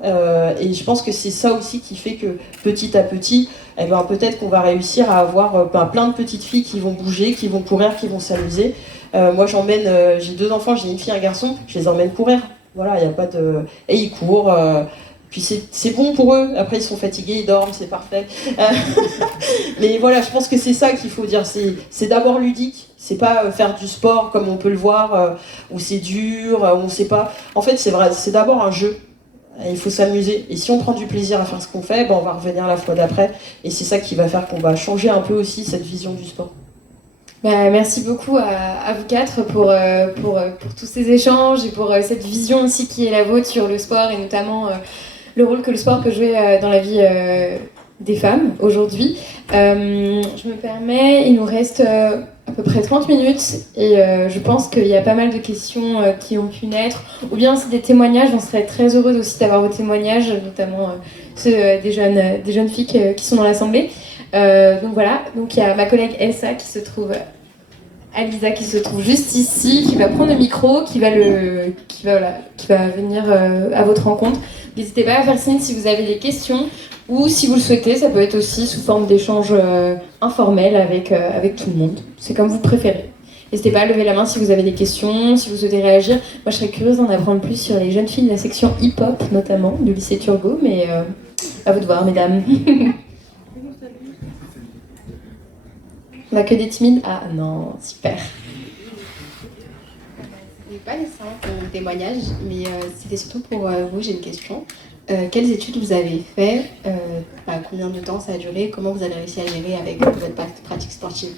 et je pense que c'est ça aussi qui fait que petit à petit peut-être qu'on va réussir à avoir plein de petites filles qui vont bouger, qui vont courir, qui vont s'amuser. Moi j'emmène, j'ai 2 enfants, j'ai une fille et un garçon, je les emmène courir, voilà, il y a pas de... et ils courent, puis c'est bon pour eux, après ils sont fatigués, ils dorment, c'est parfait. Mais voilà, je pense que c'est ça qu'il faut dire, c'est d'abord ludique, c'est pas faire du sport comme on peut le voir, où c'est dur, où on sait pas. En fait, c'est vrai, c'est d'abord un jeu. Il faut s'amuser. Et si on prend du plaisir à faire ce qu'on fait, on va revenir la fois d'après. Et c'est ça qui va faire qu'on va changer un peu aussi cette vision du sport. Merci beaucoup à vous 4 pour tous ces échanges et pour cette vision aussi qui est la vôtre sur le sport et notamment le rôle que le sport peut jouer dans la vie des femmes aujourd'hui. Je me permets, il nous reste à peu près 30 minutes et je pense qu'il y a pas mal de questions qui ont pu naître, ou bien c'est des témoignages. On serait très heureuse aussi d'avoir vos témoignages, notamment ceux des jeunes filles qui sont dans l'assemblée. Donc voilà, donc il y a ma collègue Elsa qui se trouve, Alisa qui se trouve juste ici, qui va prendre le micro, qui va venir à votre rencontre. N'hésitez pas à faire signe si vous avez des questions ou si vous le souhaitez, ça peut être aussi sous forme d'échange informel avec tout le monde. C'est comme vous préférez. N'hésitez pas à lever la main si vous avez des questions, si vous souhaitez réagir. Moi, je serais curieuse d'en apprendre plus sur les jeunes filles de la section hip-hop, notamment, du lycée Turgot, mais à vous de voir, mesdames. On n'a que des timides. Ah non, super. Pas nécessairement pour mon témoignage, mais c'était surtout pour vous, j'ai une question. Quelles études vous avez fait, combien de temps ça a duré, comment vous avez réussi à gérer avec votre pratique sportive?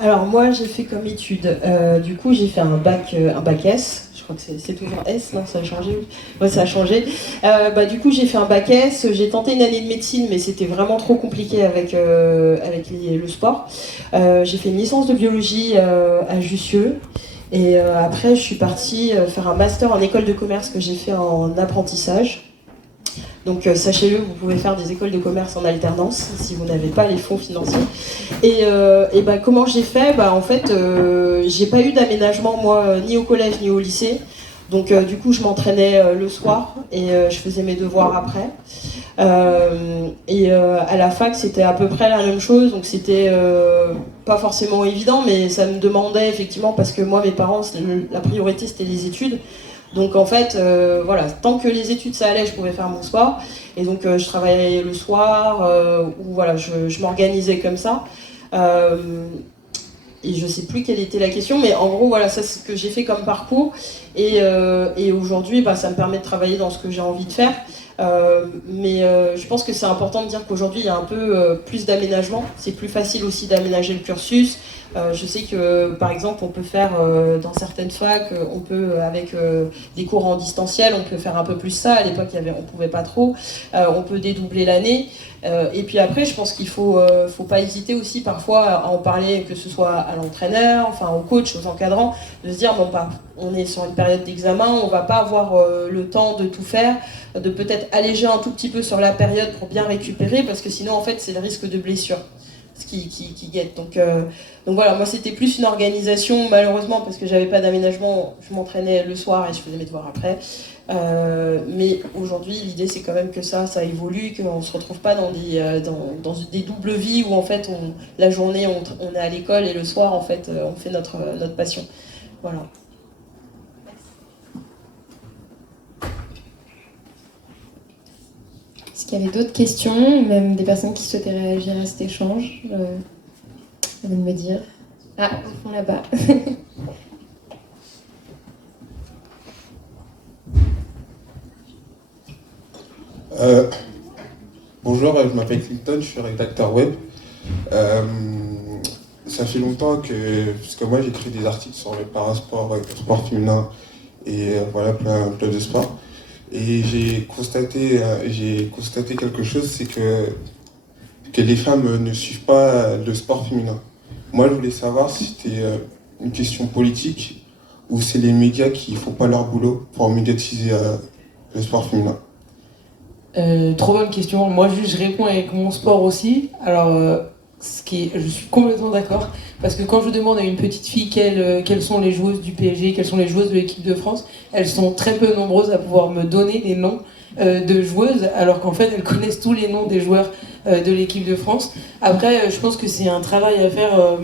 Alors moi j'ai fait comme étude, du coup j'ai fait un bac S, je crois que c'est toujours S, non ça a changé, ouais ça a changé. Du coup j'ai fait un bac S, j'ai tenté une année de médecine mais c'était vraiment trop compliqué avec le sport. J'ai fait une licence de biologie à Jussieu. Et après, je suis partie faire un master en école de commerce que j'ai fait en apprentissage. Donc sachez-le, vous pouvez faire des écoles de commerce en alternance si vous n'avez pas les fonds financiers. Et comment j'ai fait? En fait, j'ai pas eu d'aménagement moi ni au collège ni au lycée. Donc du coup, je m'entraînais le soir et je faisais mes devoirs après. À la fac, c'était à peu près la même chose. Donc c'était pas forcément évident, mais ça me demandait effectivement parce que moi, mes parents, la priorité c'était les études. Donc en fait, tant que les études ça allait, je pouvais faire mon sport. Et donc je travaillais le soir, je m'organisais comme ça. Et je sais plus quelle était la question, mais en gros, voilà, ça c'est ce que j'ai fait comme parcours. Et aujourd'hui, ça me permet de travailler dans ce que j'ai envie de faire. Je pense que c'est important de dire qu'aujourd'hui, il y a un peu plus d'aménagement. C'est plus facile aussi d'aménager le cursus. Je sais que, par exemple, on peut faire, dans certaines facs, on peut, avec des cours en distanciel, on peut faire un peu plus ça. À l'époque, on pouvait pas trop. On peut dédoubler l'année. Et puis après, je pense qu'il faut pas hésiter aussi parfois à en parler, que ce soit à l'entraîneur, enfin au coach, aux encadrants, de se dire, on est sur une période d'examen, on va pas avoir le temps de tout faire, de peut-être alléger un tout petit peu sur la période pour bien récupérer, parce que sinon, en fait, c'est le risque de blessure qui guette. Donc voilà, moi c'était plus une organisation, malheureusement, parce que j'avais pas d'aménagement, je m'entraînais le soir et je faisais mes devoirs après. Mais aujourd'hui, l'idée c'est quand même que ça évolue, qu'on ne se retrouve pas dans des doubles vies où en fait la journée on est à l'école et le soir en fait on fait notre passion. Voilà. Est-ce qu'il y avait d'autres questions, même des personnes qui souhaitaient réagir à cet échange à vous de me dire. Ah, au fond là-bas. Bonjour, je m'appelle Clinton, je suis rédacteur web. Ça fait longtemps parce que moi j'écris des articles sur le parasport, le sport féminin et voilà plein de sports. Et j'ai constaté quelque chose, c'est que les femmes ne suivent pas le sport féminin. Moi je voulais savoir si c'était une question politique ou c'est les médias qui font pas leur boulot pour médiatiser le sport féminin. Trop bonne question. Moi, juste, je réponds avec mon sport aussi. Alors, je suis complètement d'accord. Parce que quand je demande à une petite fille quelles sont les joueuses du PSG, quelles sont les joueuses de l'équipe de France, elles sont très peu nombreuses à pouvoir me donner des noms de joueuses, alors qu'en fait, elles connaissent tous les noms des joueurs de l'équipe de France. Après, je pense que c'est un travail à faire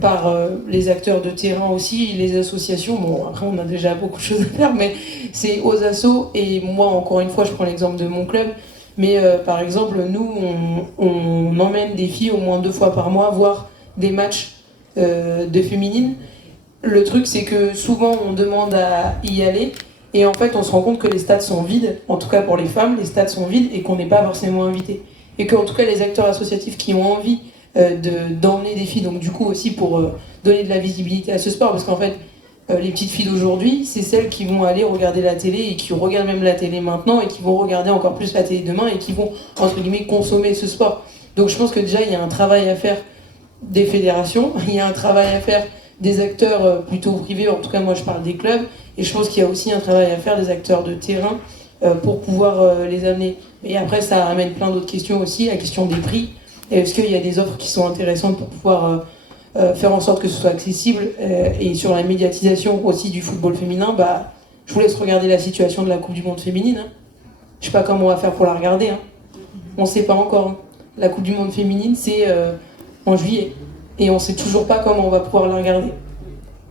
par les acteurs de terrain aussi, les associations. Bon, après, on a déjà beaucoup de choses à faire, mais c'est aux assos. Et moi, encore une fois, je prends l'exemple de mon club. Mais par exemple, nous, on emmène des filles au moins 2 fois par mois voir des matchs de féminines. Le truc, c'est que souvent, on demande à y aller. Et en fait, on se rend compte que les stades sont vides. En tout cas, pour les femmes, les stades sont vides et qu'on n'est pas forcément invité. Et qu'en tout cas, les acteurs associatifs qui ont envie d'emmener des filles, donc du coup aussi pour donner de la visibilité à ce sport, parce qu'en fait les petites filles d'aujourd'hui, c'est celles qui vont aller regarder la télé et qui regardent même la télé maintenant et qui vont regarder encore plus la télé demain et qui vont entre guillemets consommer ce sport. Donc je pense que déjà il y a un travail à faire des fédérations, il y a un travail à faire des acteurs plutôt privés, en tout cas moi je parle des clubs, et je pense qu'il y a aussi un travail à faire des acteurs de terrain pour pouvoir les amener. Et après ça amène plein d'autres questions aussi, la question des prix. Est-ce qu'il y a des offres qui sont intéressantes pour pouvoir faire en sorte que ce soit accessible et sur la médiatisation aussi du football féminin, je vous laisse regarder la situation de la Coupe du Monde féminine. Hein. Je sais pas comment on va faire pour la regarder. Hein. On sait pas encore. Hein. La Coupe du Monde féminine, c'est en juillet. Et on sait toujours pas comment on va pouvoir la regarder.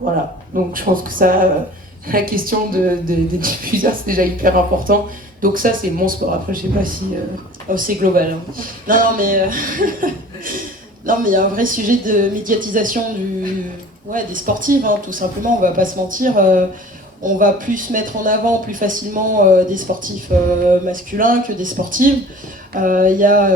Voilà. Donc je pense que ça, la question des diffuseurs, c'est déjà hyper important. Donc ça, c'est mon sport. Après, je sais pas si... c'est global. Hein. Non, mais... Non, mais il y a un vrai sujet de médiatisation des sportives, hein, tout simplement, on va pas se mentir. On va plus mettre en avant plus facilement des sportifs masculins que des sportives. Il y a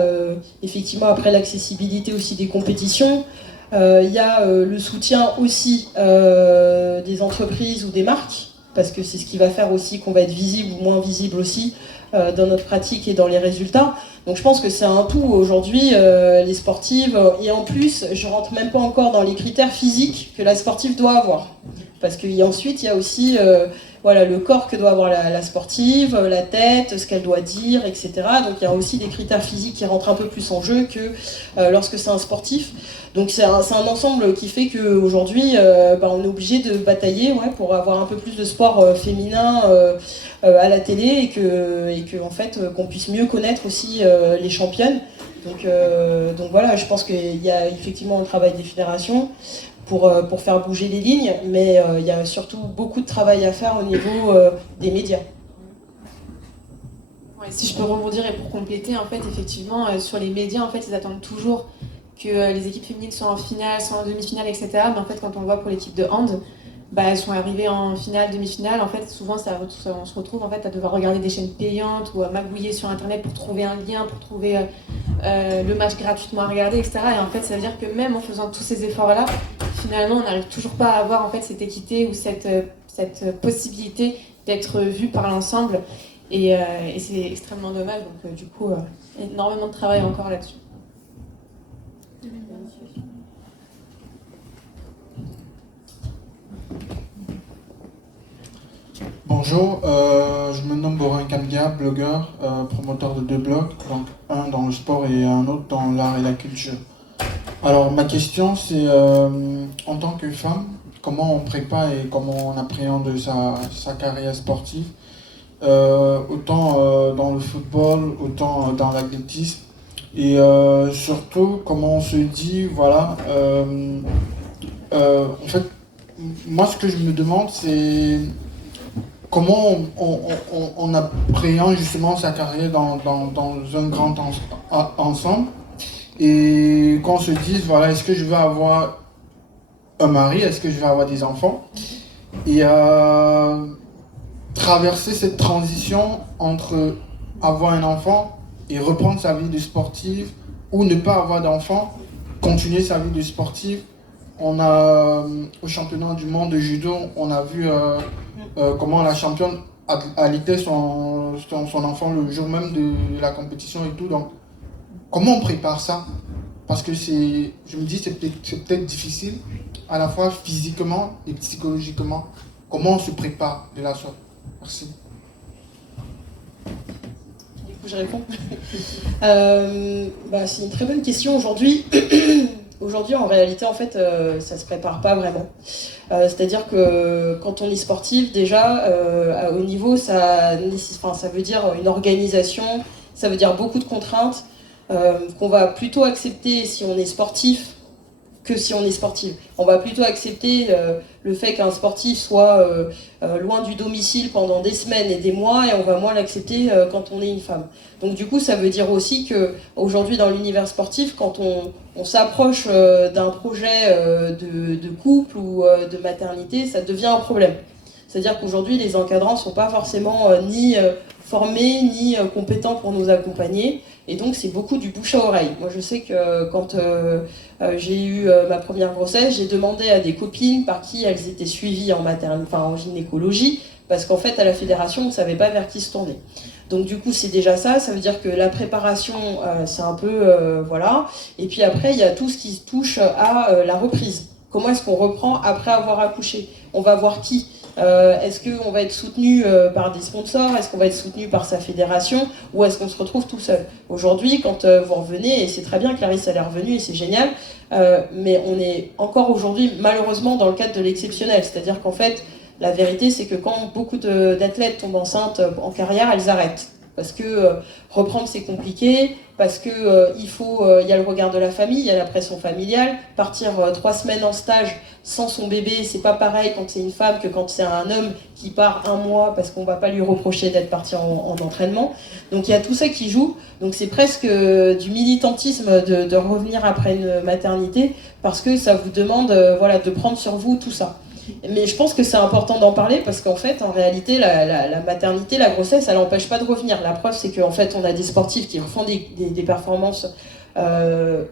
effectivement après l'accessibilité aussi des compétitions. Il y a le soutien aussi des entreprises ou des marques, parce que c'est ce qui va faire aussi qu'on va être visible ou moins visible aussi dans notre pratique et dans les résultats. Donc je pense que c'est un tout aujourd'hui, les sportives, et en plus je rentre même pas encore dans les critères physiques que la sportive doit avoir, parce qu'ensuite il y a aussi le corps que doit avoir la sportive, la tête, ce qu'elle doit dire, etc. Donc il y a aussi des critères physiques qui rentrent un peu plus en jeu que lorsque c'est un sportif. Donc c'est un ensemble qui fait qu'aujourd'hui on est obligé de batailler pour avoir un peu plus de sport féminin à la télé et que en fait qu'on puisse mieux connaître aussi les championnes. Donc voilà, je pense qu'il y a effectivement le travail des fédérations pour faire bouger les lignes, mais il y a surtout beaucoup de travail à faire au niveau des médias. Ouais, si je peux rebondir et pour compléter, en fait, effectivement, sur les médias, en fait, ils attendent toujours que les équipes féminines soient en finale, soient en demi-finale, etc. Mais en fait, quand on le voit pour l'équipe de hand, elles sont arrivées en finale, demi-finale. En fait, souvent, on se retrouve en fait, à devoir regarder des chaînes payantes ou à magouiller sur Internet pour trouver un lien, pour trouver le match gratuitement à regarder, etc. Et en fait, ça veut dire que même en faisant tous ces efforts-là, finalement, on n'arrive toujours pas à avoir en fait, cette équité ou cette possibilité d'être vue par l'ensemble. Et c'est extrêmement dommage. Donc, du coup, énormément de travail encore là-dessus. Bonjour, je me nomme Borin Kamdia, blogueur, promoteur de 2 blogs, donc un dans le sport et un autre dans l'art et la culture. Alors ma question c'est, en tant que femme, comment on prépare et comment on appréhende sa carrière sportive. Autant dans le football, autant dans l'athlétisme. Et surtout, comment on se dit, voilà, en fait, moi ce que je me demande, c'est comment on appréhende justement sa carrière dans un grand ensemble. Et qu'on se dise, voilà, est-ce que je vais avoir un mari, est-ce que je vais avoir des enfants? Et traverser cette transition entre avoir un enfant et reprendre sa vie de sportive, ou ne pas avoir d'enfant, continuer sa vie de sportive. On a, au championnat du monde de judo, on a vu comment la championne allaitait son enfant le jour même de la compétition et tout. Donc, comment on prépare ça? Parce que je me dis, c'est peut-être difficile, à la fois physiquement et psychologiquement. Comment on se prépare de la sorte? Merci. Du coup, je réponds. C'est une très bonne question aujourd'hui. Aujourd'hui, en réalité, en fait, ça se prépare pas vraiment. C'est-à-dire que quand on est sportif, déjà, à haut niveau, ça veut dire une organisation, ça veut dire beaucoup de contraintes, qu'on va plutôt accepter si on est sportif que si on est sportive. On va plutôt accepter le fait qu'un sportif soit loin du domicile pendant des semaines et des mois, et on va moins l'accepter quand on est une femme. Donc du coup, ça veut dire aussi qu'aujourd'hui, dans l'univers sportif, quand on s'approche d'un projet de couple ou de maternité, ça devient un problème. C'est-à-dire qu'aujourd'hui, les encadrants ne sont pas forcément ni formés, ni compétents pour nous accompagner. Et donc, c'est beaucoup du bouche à oreille. Moi, je sais que quand j'ai eu ma première grossesse, j'ai demandé à des copines par qui elles étaient suivies en gynécologie, parce qu'en fait, à la fédération, on ne savait pas vers qui se tourner. Donc, du coup, c'est déjà ça. Ça veut dire que la préparation, c'est un peu... voilà. Et puis après, il y a tout ce qui touche à la reprise. Comment est-ce qu'on reprend après avoir accouché? On va voir qui? Est-ce qu'on va être soutenu par des sponsors? Est-ce qu'on va être soutenu par sa fédération? Ou est-ce qu'on se retrouve tout seul? Aujourd'hui, quand vous revenez, et c'est très bien, Clarisse elle est revenue et c'est génial, mais on est encore aujourd'hui malheureusement dans le cadre de l'exceptionnel. C'est-à-dire qu'en fait, la vérité c'est que quand beaucoup d'athlètes tombent enceintes en carrière, elles arrêtent. Parce que reprendre c'est compliqué, parce que il y a le regard de la famille, il y a la pression familiale. Partir 3 semaines en stage sans son bébé, c'est pas pareil quand c'est une femme que quand c'est un homme qui part 1 mois, parce qu'on va pas lui reprocher d'être parti en entraînement. Donc il y a tout ça qui joue. Donc c'est presque du militantisme de revenir après une maternité, parce que ça vous demande de prendre sur vous tout ça. Mais je pense que c'est important d'en parler, parce qu'en fait, en réalité, la maternité, la grossesse, elle n'empêche pas de revenir. La preuve, c'est qu'en fait, on a des sportifs qui font des performances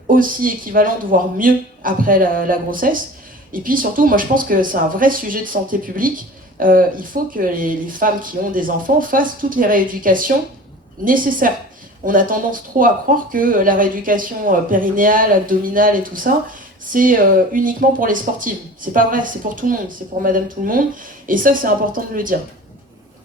aussi équivalentes, voire mieux, après la grossesse. Et puis surtout, moi je pense que c'est un vrai sujet de santé publique. Il faut que les femmes qui ont des enfants fassent toutes les rééducations nécessaires. On a tendance trop à croire que la rééducation périnéale, abdominale et tout ça, c'est uniquement pour les sportives. C'est pas vrai, c'est pour tout le monde, c'est pour madame tout le monde. Et ça, c'est important de le dire.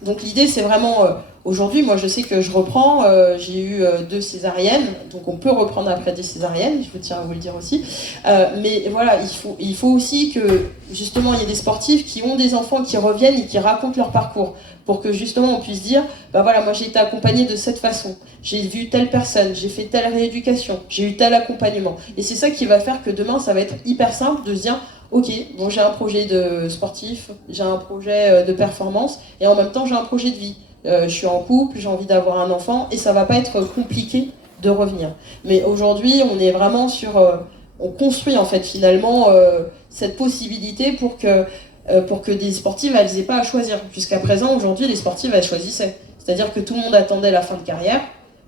Donc l'idée, c'est vraiment... aujourd'hui, moi, je sais que je reprends. J'ai eu 2 césariennes, donc on peut reprendre après des césariennes, je vous tiens à vous le dire aussi. Mais voilà, il faut aussi que, justement, il y ait des sportifs qui ont des enfants qui reviennent et qui racontent leur parcours, pour que, justement, on puisse dire, moi, j'ai été accompagnée de cette façon, j'ai vu telle personne, j'ai fait telle rééducation, j'ai eu tel accompagnement. Et c'est ça qui va faire que demain, ça va être hyper simple de se dire, ok, bon, j'ai un projet de sportif, j'ai un projet de performance, et en même temps, j'ai un projet de vie. Je suis en couple, j'ai envie d'avoir un enfant, et ça va pas être compliqué de revenir. Mais aujourd'hui, on est vraiment sur... on construit en fait finalement cette possibilité pour que des sportives, elles n'aient pas à choisir. Jusqu'à présent, aujourd'hui, les sportives, elles choisissaient. C'est-à-dire que tout le monde attendait la fin de carrière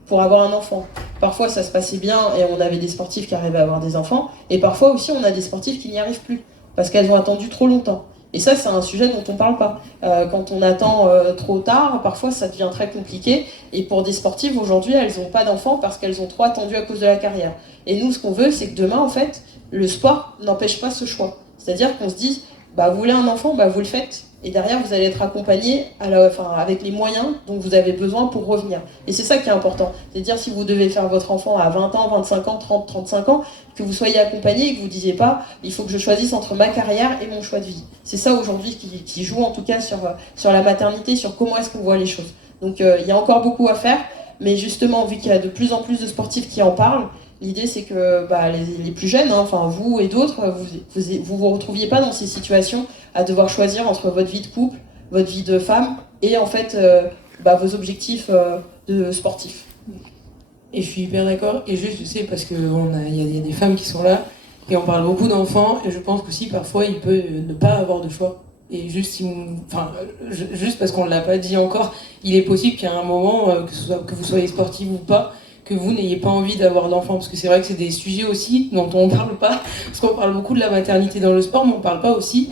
pour avoir un enfant. Parfois, ça se passait bien et on avait des sportifs qui arrivaient à avoir des enfants. Et parfois aussi, on a des sportifs qui n'y arrivent plus parce qu'elles ont attendu trop longtemps. Et ça, c'est un sujet dont on ne parle pas. Quand on attend trop tard, parfois, ça devient très compliqué. Et pour des sportives, aujourd'hui, elles n'ont pas d'enfants parce qu'elles ont trop attendu à cause de la carrière. Et nous, ce qu'on veut, c'est que demain, en fait, le sport n'empêche pas ce choix. C'est-à-dire qu'on se dise, vous voulez un enfant, vous le faites. Et derrière, vous allez être accompagné avec les moyens dont vous avez besoin pour revenir. Et c'est ça qui est important. C'est-à-dire, si vous devez faire votre enfant à 20 ans, 25 ans, 30, 35 ans, que vous soyez accompagné et que vous ne disiez pas « il faut que je choisisse entre ma carrière et mon choix de vie ». C'est ça aujourd'hui qui joue en tout cas sur la maternité, sur comment est-ce qu'on voit les choses. Donc il y a encore beaucoup à faire, mais justement, vu qu'il y a de plus en plus de sportifs qui en parlent, l'idée c'est que les plus jeunes, enfin vous et d'autres, vous retrouviez pas dans ces situations à devoir choisir entre votre vie de couple, votre vie de femme et en fait vos objectifs de sportif. Et je suis hyper d'accord, et juste je sais parce qu'il y a des femmes qui sont là, et on parle beaucoup d'enfants, et je pense qu'aussi parfois il peut ne pas avoir de choix. Et juste parce qu'on ne l'a pas dit encore, il est possible qu'à un moment, que vous soyez sportif ou pas, que vous n'ayez pas envie d'avoir d'enfants, parce que c'est vrai que c'est des sujets aussi dont on ne parle pas, parce qu'on parle beaucoup de la maternité dans le sport, mais on ne parle pas aussi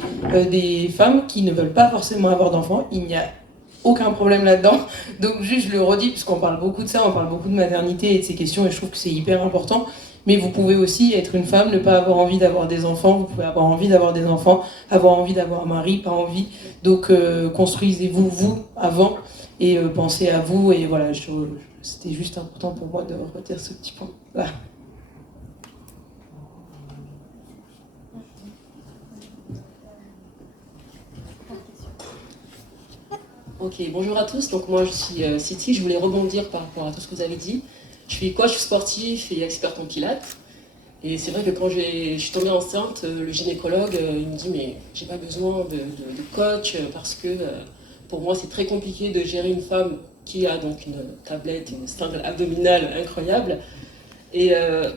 des femmes qui ne veulent pas forcément avoir d'enfants. Il n'y a aucun problème là-dedans, donc juste je le redis, parce qu'on parle beaucoup de ça, on parle beaucoup de maternité et de ces questions, et je trouve que c'est hyper important. Mais vous pouvez aussi être une femme, ne pas avoir envie d'avoir des enfants, vous pouvez avoir envie d'avoir des enfants, avoir envie d'avoir un mari, pas envie. Donc construisez-vous, vous, avant, et pensez à vous, et voilà, c'était juste important pour moi de retenir ce petit point. Voilà. Ok, bonjour à tous. Donc moi je suis Siti, je voulais rebondir par rapport à tout ce que vous avez dit. Je suis coach sportif et experte en pilates. Et c'est vrai que quand je suis tombée enceinte, le gynécologue il me dit mais j'ai pas besoin de coach parce que pour moi c'est très compliqué de gérer une femme qui a donc une tablette, une sangle abdominale incroyable. Et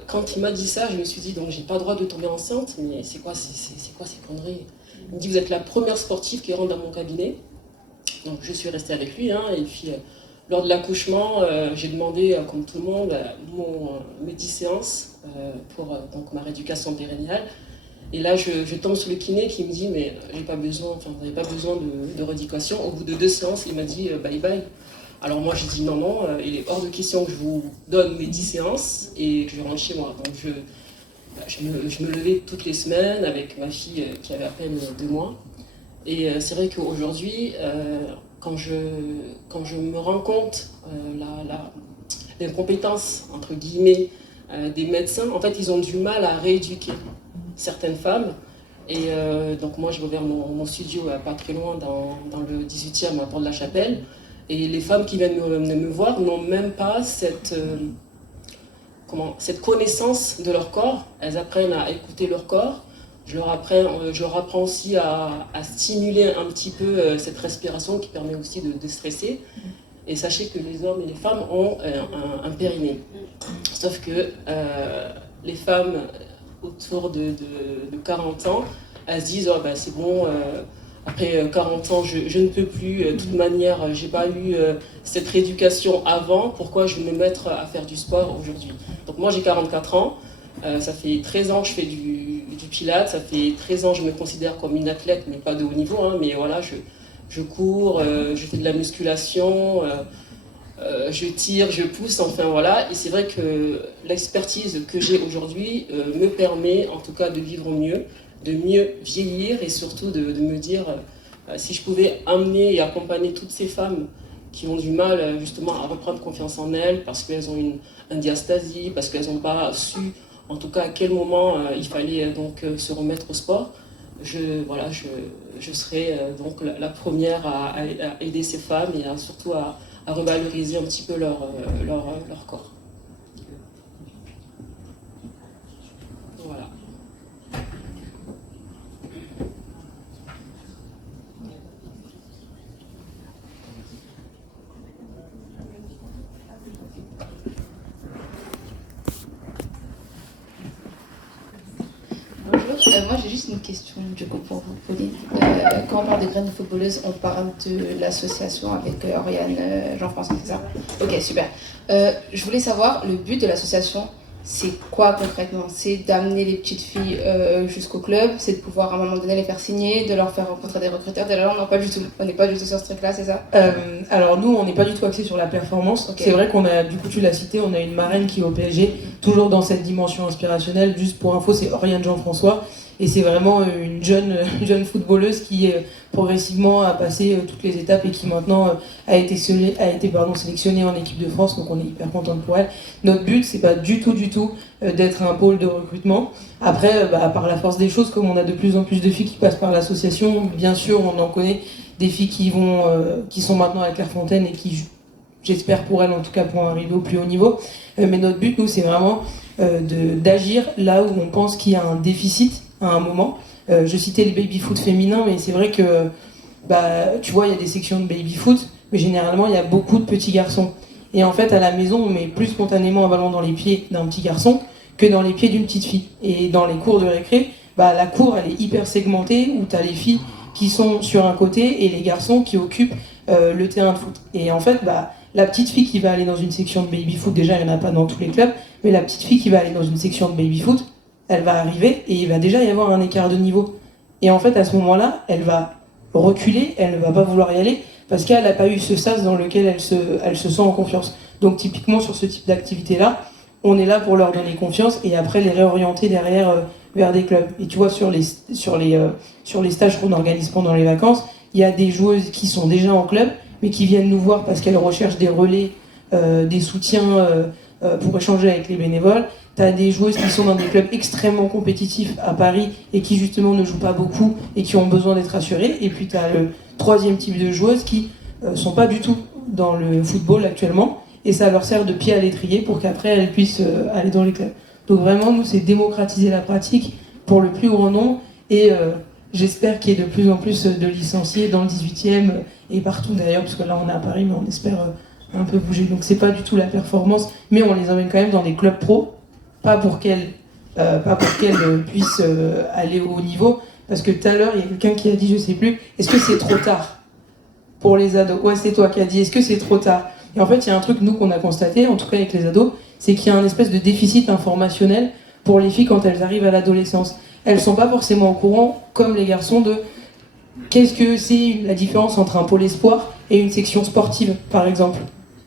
quand il m'a dit ça, je me suis dit donc j'ai pas le droit de tomber enceinte, mais c'est quoi ces conneries? Il me dit vous êtes la première sportive qui rentre dans mon cabinet. Donc je suis restée avec lui, hein, et puis lors de l'accouchement, j'ai demandé, comme tout le monde, mes 10 séances pour donc, ma rééducation périnéale. Et là, je tombe sur le kiné qui me dit, mais vous n'avez pas besoin de rééducation. Au bout de 2 séances, il m'a dit, bye bye. Alors moi, j'ai dit, non, il est hors de question que je vous donne mes 10 séances et que je rentre chez moi. Donc je me levais toutes les semaines avec ma fille qui avait à peine 2 mois. Et c'est vrai qu'aujourd'hui, quand je me rends compte l'incompétence, entre guillemets, des médecins, en fait, ils ont du mal à rééduquer certaines femmes. Et donc moi, j'ai ouvert mon studio pas très loin, dans le 18e, à Port-de-la-Chapelle. Et les femmes qui viennent me voir n'ont même pas cette connaissance de leur corps. Elles apprennent à écouter leur corps. Je leur apprends aussi à stimuler un petit peu cette respiration qui permet aussi de déstresser. Et sachez que les hommes et les femmes ont un périnée. Sauf que les femmes autour de 40 ans, elles se disent oh, bah, c'est bon, après 40 ans, je ne peux plus. De toute manière, j'ai pas eu cette rééducation avant. Pourquoi je vais me mettre à faire du sport aujourd'hui? Donc moi, j'ai 44 ans. Ça fait 13 ans que je fais du pilates, ça fait 13 ans que je me considère comme une athlète, mais pas de haut niveau, hein, mais voilà, je cours, je fais de la musculation, je tire, je pousse, enfin voilà. Et c'est vrai que l'expertise que j'ai aujourd'hui me permet en tout cas de vivre mieux, de mieux vieillir et surtout de me dire si je pouvais amener et accompagner toutes ces femmes qui ont du mal justement à reprendre confiance en elles parce qu'elles ont une diastasie, parce qu'elles n'ont pas su en tout cas à quel moment il fallait donc se remettre au sport. Je serai donc la première à aider ces femmes et surtout à revaloriser un petit peu leur corps. Voilà. Bonjour, moi j'ai juste une question du coup pour vous, Pauline. Quand on parle de graines de footballeuses, on parle de l'association avec Oriane Jean-François, c'est ça? Ok, super. Je voulais savoir, le but de l'association, c'est quoi concrètement? C'est d'amener les petites filles jusqu'au club, c'est de pouvoir à un moment donné les faire signer, de leur faire rencontrer des recruteurs. D'ailleurs, non, pas du tout. On n'est pas du tout sur ce truc-là, c'est ça? Alors nous, on n'est pas du tout axé sur la performance. Okay. C'est vrai qu'on a, du coup tu l'as cité, on a une marraine qui est au PSG, toujours dans cette dimension inspirationnelle. Juste pour info, c'est Oriane Jean-François. Et c'est vraiment une jeune footballeuse qui progressivement a passé toutes les étapes et qui maintenant a été sélectionnée en équipe de France, donc on est hyper contente pour elle. Notre but, c'est pas du tout d'être un pôle de recrutement. Après, par la force des choses, comme on a de plus en plus de filles qui passent par l'association, bien sûr, on en connaît des filles qui sont maintenant à Clairefontaine et qui, j'espère pour elles en tout cas, pourront arriver au plus haut niveau. Mais notre but, nous, c'est vraiment d'agir là où on pense qu'il y a un déficit à un moment. Je citais le baby-foot féminin, mais c'est vrai que, tu vois, il y a des sections de baby-foot, mais généralement, il y a beaucoup de petits garçons. Et en fait, à la maison, on met plus spontanément un ballon dans les pieds d'un petit garçon que dans les pieds d'une petite fille. Et dans les cours de récré, la cour, elle est hyper segmentée, où tu as les filles qui sont sur un côté et les garçons qui occupent le terrain de foot. Et en fait, la petite fille qui va aller dans une section de baby-foot, déjà, il n'y en a pas dans tous les clubs, mais la petite fille qui va aller dans une section de baby-foot, elle va arriver et il va déjà y avoir un écart de niveau. Et en fait, à ce moment-là, elle va reculer, elle ne va pas vouloir y aller parce qu'elle n'a pas eu ce sas dans lequel elle se sent en confiance. Donc typiquement, sur ce type d'activité-là, on est là pour leur donner confiance et après les réorienter derrière vers des clubs. Et tu vois, sur les stages qu'on organise pendant les vacances, il y a des joueuses qui sont déjà en club, mais qui viennent nous voir parce qu'elles recherchent des relais, des soutiens pour échanger avec les bénévoles. Tu as des joueuses qui sont dans des clubs extrêmement compétitifs à Paris et qui justement ne jouent pas beaucoup et qui ont besoin d'être assurées. Et puis tu as le troisième type de joueuses qui sont pas du tout dans le football actuellement et ça leur sert de pied à l'étrier pour qu'après elles puissent aller dans les clubs. Donc vraiment, nous, c'est démocratiser la pratique pour le plus grand nombre et j'espère qu'il y ait de plus en plus de licenciés dans le 18e et partout d'ailleurs, parce que là on est à Paris, mais on espère un peu bouger. Donc c'est pas du tout la performance, mais on les emmène quand même dans des clubs pro, pas pour qu'elles puissent aller au haut niveau. Parce que tout à l'heure, il y a quelqu'un qui a dit, je sais plus, est-ce que c'est trop tard pour les ados? Ouais, c'est toi qui as dit, est-ce que c'est trop tard? Et en fait, il y a un truc, nous, qu'on a constaté, en tout cas avec les ados, c'est qu'il y a un espèce de déficit informationnel pour les filles quand elles arrivent à l'adolescence. Elles sont pas forcément au courant, comme les garçons, de qu'est-ce que c'est la différence entre un pôle espoir et une section sportive, par exemple.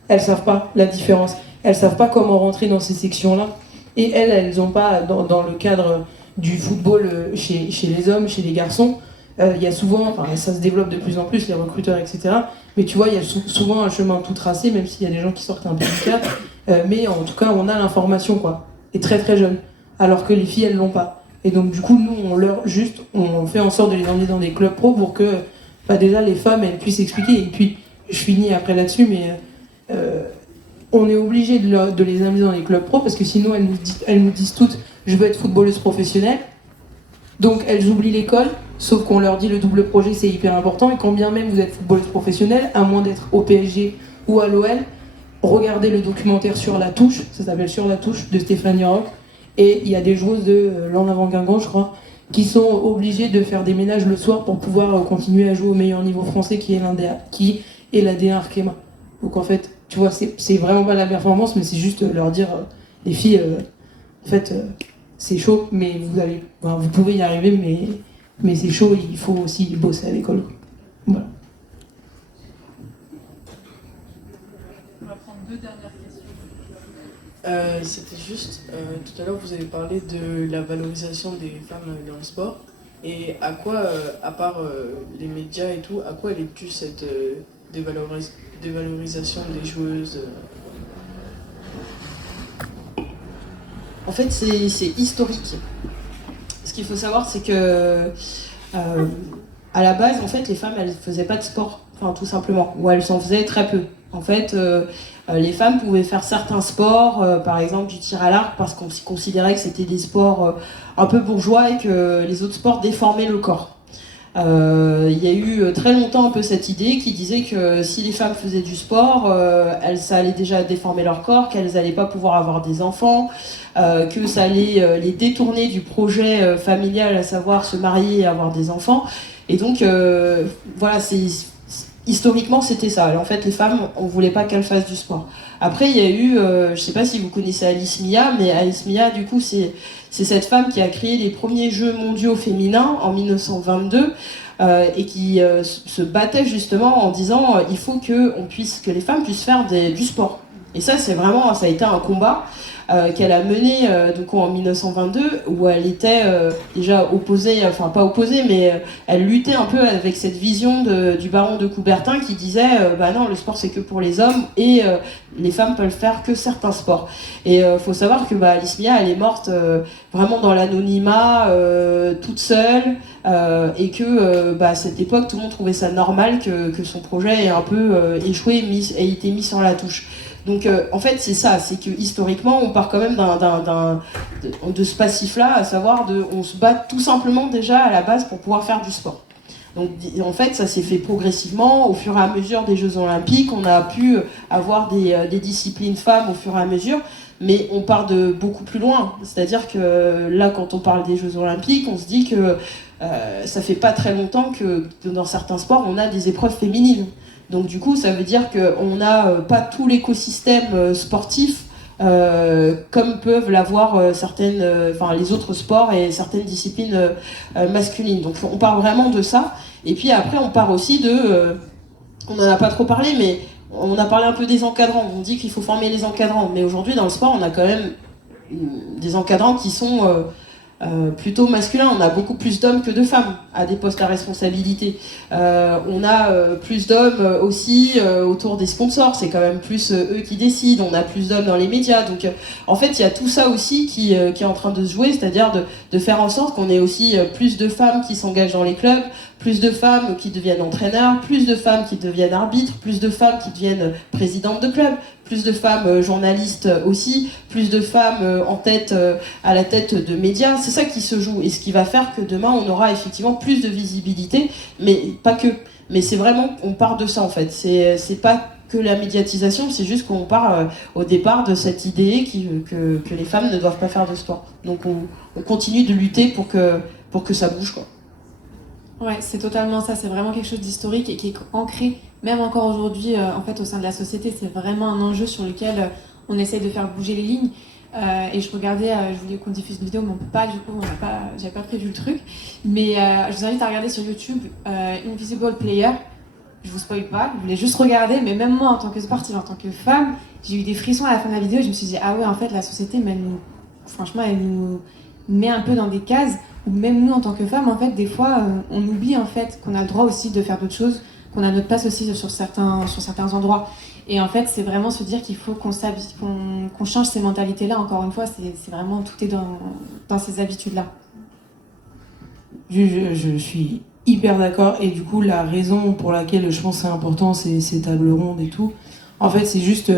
Elles savent pas la différence. Elles savent pas comment rentrer dans ces sections-là. Et elles n'ont pas, dans le cadre du football chez les hommes, chez les garçons, il y a souvent, ça se développe de plus en plus, les recruteurs, etc. Mais tu vois, il y a souvent un chemin tout tracé, même s'il y a des gens qui sortent un peu du cadre. Mais en tout cas, on a l'information, quoi. Et très très jeune. Alors que les filles, elles l'ont pas. Et donc, du coup, nous, on fait en sorte de les emmener dans des clubs pro pour que, déjà, les femmes, elles puissent expliquer. Et puis, je finis après là-dessus, mais on est obligé de les amener dans les clubs pro parce que sinon, elles nous disent toutes, je veux être footballeuse professionnelle. Donc, elles oublient l'école, sauf qu'on leur dit le double projet, c'est hyper important. Et quand bien même vous êtes footballeuse professionnelle, à moins d'être au PSG ou à l'OL, regardez le documentaire Sur la touche, ça s'appelle Sur la touche, de Stéphanie Rock. Et il y a des joueuses de l'En Avant Guingamp, je crois, qui sont obligées de faire des ménages le soir pour pouvoir continuer à jouer au meilleur niveau français qui est la D1 Arkema. Donc en fait, tu vois, c'est vraiment pas la performance, mais c'est juste leur dire, les filles, en fait, c'est chaud, mais vous pouvez y arriver, mais c'est chaud, il faut aussi bosser à l'école. Voilà. On va prendre deux dernières questions. C'était juste, tout à l'heure vous avez parlé de la valorisation des femmes dans le sport. Et à quoi, à part les médias et tout, à quoi elle est due cette dévalorisation des joueuses En fait, c'est historique. Ce qu'il faut savoir, c'est que à la base, en fait, les femmes, elles faisaient pas de sport, tout simplement, ou elles s'en faisaient très peu. En fait, les femmes pouvaient faire certains sports, par exemple du tir à l'arc, parce qu'on considérait que c'était des sports un peu bourgeois et que les autres sports déformaient le corps. Il y a eu très longtemps un peu cette idée qui disait que si les femmes faisaient du sport, ça allait déjà déformer leur corps, qu'elles n'allaient pas pouvoir avoir des enfants, que ça allait les détourner du projet familial, à savoir se marier et avoir des enfants. Et donc, voilà, historiquement, c'était ça. Et en fait, les femmes, on voulait pas qu'elles fassent du sport. Après, il y a eu, je sais pas si vous connaissez Alice Mia, mais Alice Mia, du coup, c'est cette femme qui a créé les premiers Jeux mondiaux féminins en 1922 et qui se battait justement en disant il faut que les femmes puissent faire du sport. Et ça, ça a été un combat qu'elle a mené en 1922, où elle était déjà opposée, enfin pas opposée, mais elle luttait un peu avec cette vision du baron de Coubertin qui disait bah non, le sport c'est que pour les hommes et les femmes peuvent faire que certains sports. Et faut savoir que Alice Mia, elle est morte vraiment dans l'anonymat, toute seule, et que à cette époque, tout le monde trouvait ça normal que son projet ait un peu échoué, ait été mis sur la touche. Donc en fait c'est ça, c'est que historiquement on part quand même de ce passif-là, à savoir on se bat tout simplement déjà à la base pour pouvoir faire du sport. Donc en fait ça s'est fait progressivement au fur et à mesure des Jeux Olympiques, on a pu avoir des disciplines femmes au fur et à mesure, mais on part de beaucoup plus loin. C'est-à-dire que là quand on parle des Jeux Olympiques, on se dit que ça fait pas très longtemps que dans certains sports on a des épreuves féminines. Donc du coup, ça veut dire qu'on n'a pas tout l'écosystème sportif comme peuvent l'avoir les autres sports et certaines disciplines masculines. Donc on part vraiment de ça. Et puis après, on part aussi on n'en a pas trop parlé, mais on a parlé un peu des encadrants. On dit qu'il faut former les encadrants. Mais aujourd'hui, dans le sport, on a quand même des encadrants qui sont plutôt masculin. On a beaucoup plus d'hommes que de femmes à des postes à responsabilité. On a plus d'hommes aussi autour des sponsors. C'est quand même plus eux qui décident. On a plus d'hommes dans les médias. Donc en fait, il y a tout ça aussi qui est en train de se jouer, c'est-à-dire de faire en sorte qu'on ait aussi plus de femmes qui s'engagent dans les clubs, plus de femmes qui deviennent entraîneurs, plus de femmes qui deviennent arbitres, plus de femmes qui deviennent présidentes de clubs, plus de femmes journalistes aussi, plus de femmes à la tête de médias. C'est ça qui se joue et ce qui va faire que demain on aura effectivement plus de visibilité, mais pas que. Mais c'est vraiment, on part de ça en fait. C'est pas que la médiatisation, c'est juste qu'on part au départ de cette idée que les femmes ne doivent pas faire de sport. Donc on continue de lutter pour que ça bouge, quoi. Ouais, c'est totalement ça, c'est vraiment quelque chose d'historique et qui est ancré, même encore aujourd'hui, en fait, au sein de la société. C'est vraiment un enjeu sur lequel on essaye de faire bouger les lignes. Et je regardais, je voulais qu'on diffuse une vidéo, mais on peut pas, du coup, j'avais pas prévu le truc. Mais je vous invite à regarder sur YouTube Invisible Player. Je vous spoil pas, je voulais juste regarder, mais même moi, en tant que sportive, en tant que femme, j'ai eu des frissons à la fin de la vidéo. Je me suis dit, ah ouais, en fait, la société, elle nous met un peu dans des cases. Ou même nous en tant que femmes, en fait, des fois, on oublie en fait qu'on a le droit aussi de faire d'autres choses, qu'on a notre place aussi sur certains endroits. Et en fait, c'est vraiment se dire qu'il faut qu'on change ces mentalités-là. Encore une fois, c'est vraiment tout est dans ces habitudes-là. Je suis hyper d'accord. Et du coup, la raison pour laquelle je pense que c'est important, c'est ces tables rondes et tout. En fait, c'est juste,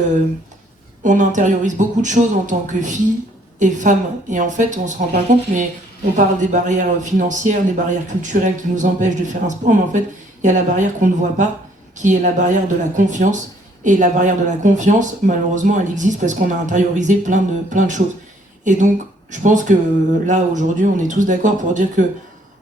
on intériorise beaucoup de choses en tant que fille et femme. Et en fait, on se rend pas compte, mais on parle des barrières financières, des barrières culturelles qui nous empêchent de faire un sport, mais en fait, il y a la barrière qu'on ne voit pas, qui est la barrière de la confiance. Et la barrière de la confiance, malheureusement, elle existe parce qu'on a intériorisé plein de choses. Et donc, je pense que là, aujourd'hui, on est tous d'accord pour dire que,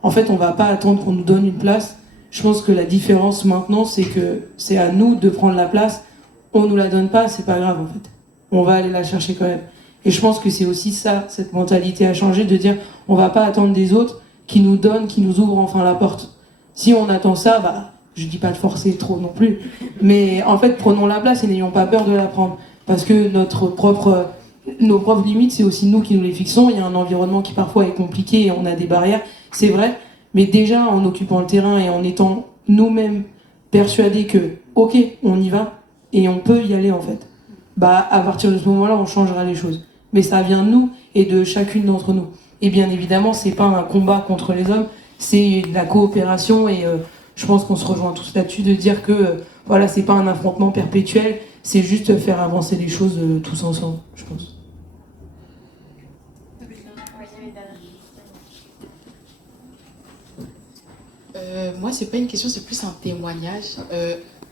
en fait, on va pas attendre qu'on nous donne une place. Je pense que la différence maintenant, c'est que c'est à nous de prendre la place. On nous la donne pas, c'est pas grave, en fait. On va aller la chercher quand même. Et je pense que c'est aussi ça, cette mentalité à changer, de dire on va pas attendre des autres qui nous donnent, qui nous ouvrent enfin la porte. Si on attend ça, je dis pas de forcer trop non plus, mais en fait prenons la place et n'ayons pas peur de la prendre. Parce que nos propres limites, c'est aussi nous qui nous les fixons. Il y a un environnement qui parfois est compliqué et on a des barrières, c'est vrai, mais déjà en occupant le terrain et en étant nous-mêmes persuadés que ok, on y va et on peut y aller en fait. À partir de ce moment-là, on changera les choses. Mais ça vient de nous et de chacune d'entre nous. Et bien évidemment, c'est pas un combat contre les hommes, c'est de la coopération et je pense qu'on se rejoint tous là-dessus de dire que voilà, c'est pas un affrontement perpétuel, c'est juste faire avancer les choses tous ensemble, je pense. Moi, c'est pas une question, c'est plus un témoignage.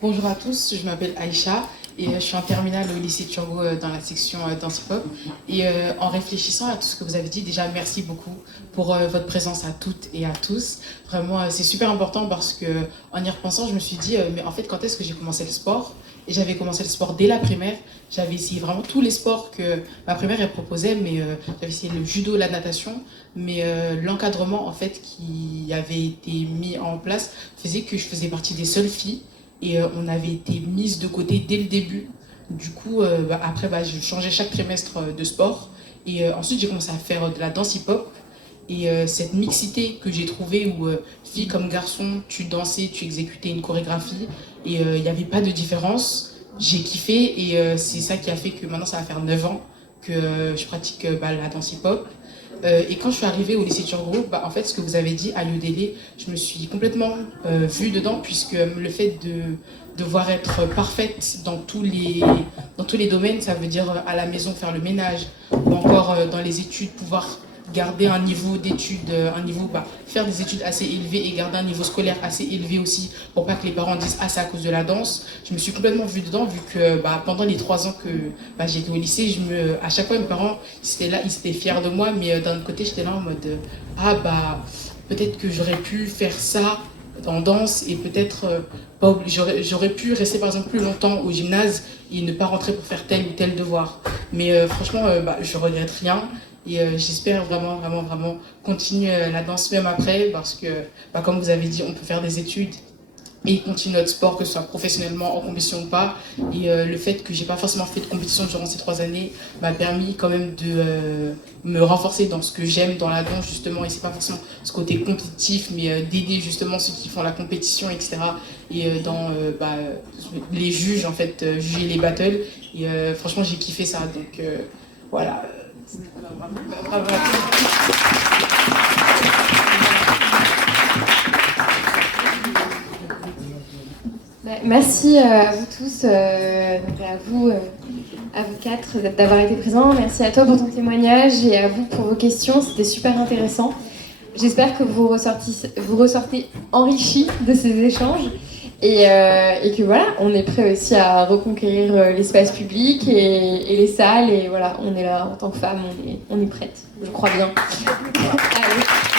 Bonjour à tous, je m'appelle Aïcha. Et je suis en terminale au lycée Turgot dans la section danse hip-hop. Et en réfléchissant à tout ce que vous avez dit, déjà merci beaucoup pour votre présence à toutes et à tous. Vraiment, c'est super important parce que en y repensant, je me suis dit, mais en fait, quand est-ce que j'ai commencé le sport? Et j'avais commencé le sport dès la primaire. J'avais essayé vraiment tous les sports que ma primaire elle proposait, mais j'avais essayé le judo, la natation. Mais l'encadrement en fait qui avait été mis en place faisait que je faisais partie des seules filles. Et on avait été mises de côté dès le début. Du coup, après, je changeais chaque trimestre de sport. Et ensuite, j'ai commencé à faire de la danse hip-hop. Et cette mixité que j'ai trouvée où fille comme garçon, tu dansais, tu exécutais une chorégraphie et il n'y avait pas de différence, j'ai kiffé et c'est ça qui a fait que maintenant ça va faire 9 ans que je pratique la danse hip-hop. Et quand je suis arrivée au lycée Turgot, en fait, ce que vous avez dit à l'UDL, je me suis complètement vue dedans, puisque le fait de devoir être parfaite dans tous les domaines, ça veut dire à la maison faire le ménage, ou encore dans les études, pouvoir garder un niveau d'études, faire des études assez élevées et garder un niveau scolaire assez élevé aussi, pour pas que les parents disent « Ah, c'est à cause de la danse ». Je me suis complètement vue dedans, vu que pendant les 3 ans que j'étais au lycée, à chaque fois mes parents, ils étaient fiers de moi, mais d'un autre côté, j'étais là en mode « Ah, peut-être que j'aurais pu faire ça en danse et peut-être j'aurais pu rester par exemple plus longtemps au gymnase et ne pas rentrer pour faire tel ou tel devoir ». Mais franchement, je regrette rien. Et j'espère vraiment continuer la danse même après, parce que, comme vous avez dit, on peut faire des études et continuer notre sport, que ce soit professionnellement, en compétition ou pas. Et le fait que j'ai pas forcément fait de compétition durant ces 3 années m'a permis quand même de me renforcer dans ce que j'aime dans la danse, justement. Et c'est pas forcément ce côté compétitif, mais d'aider justement ceux qui font la compétition, etc. Et dans les juges, en fait, juger les battles. Et franchement, j'ai kiffé ça. Donc voilà. Bravo. Merci à vous tous, à vous 4 d'avoir été présents. Merci à toi pour ton témoignage et à vous pour vos questions. C'était super intéressant. J'espère que vous ressortez enrichis de ces échanges et que voilà, on est prêt aussi à reconquérir l'espace public et les salles. Et voilà, on est là en tant que femmes, on est prête. Je crois bien. Allez.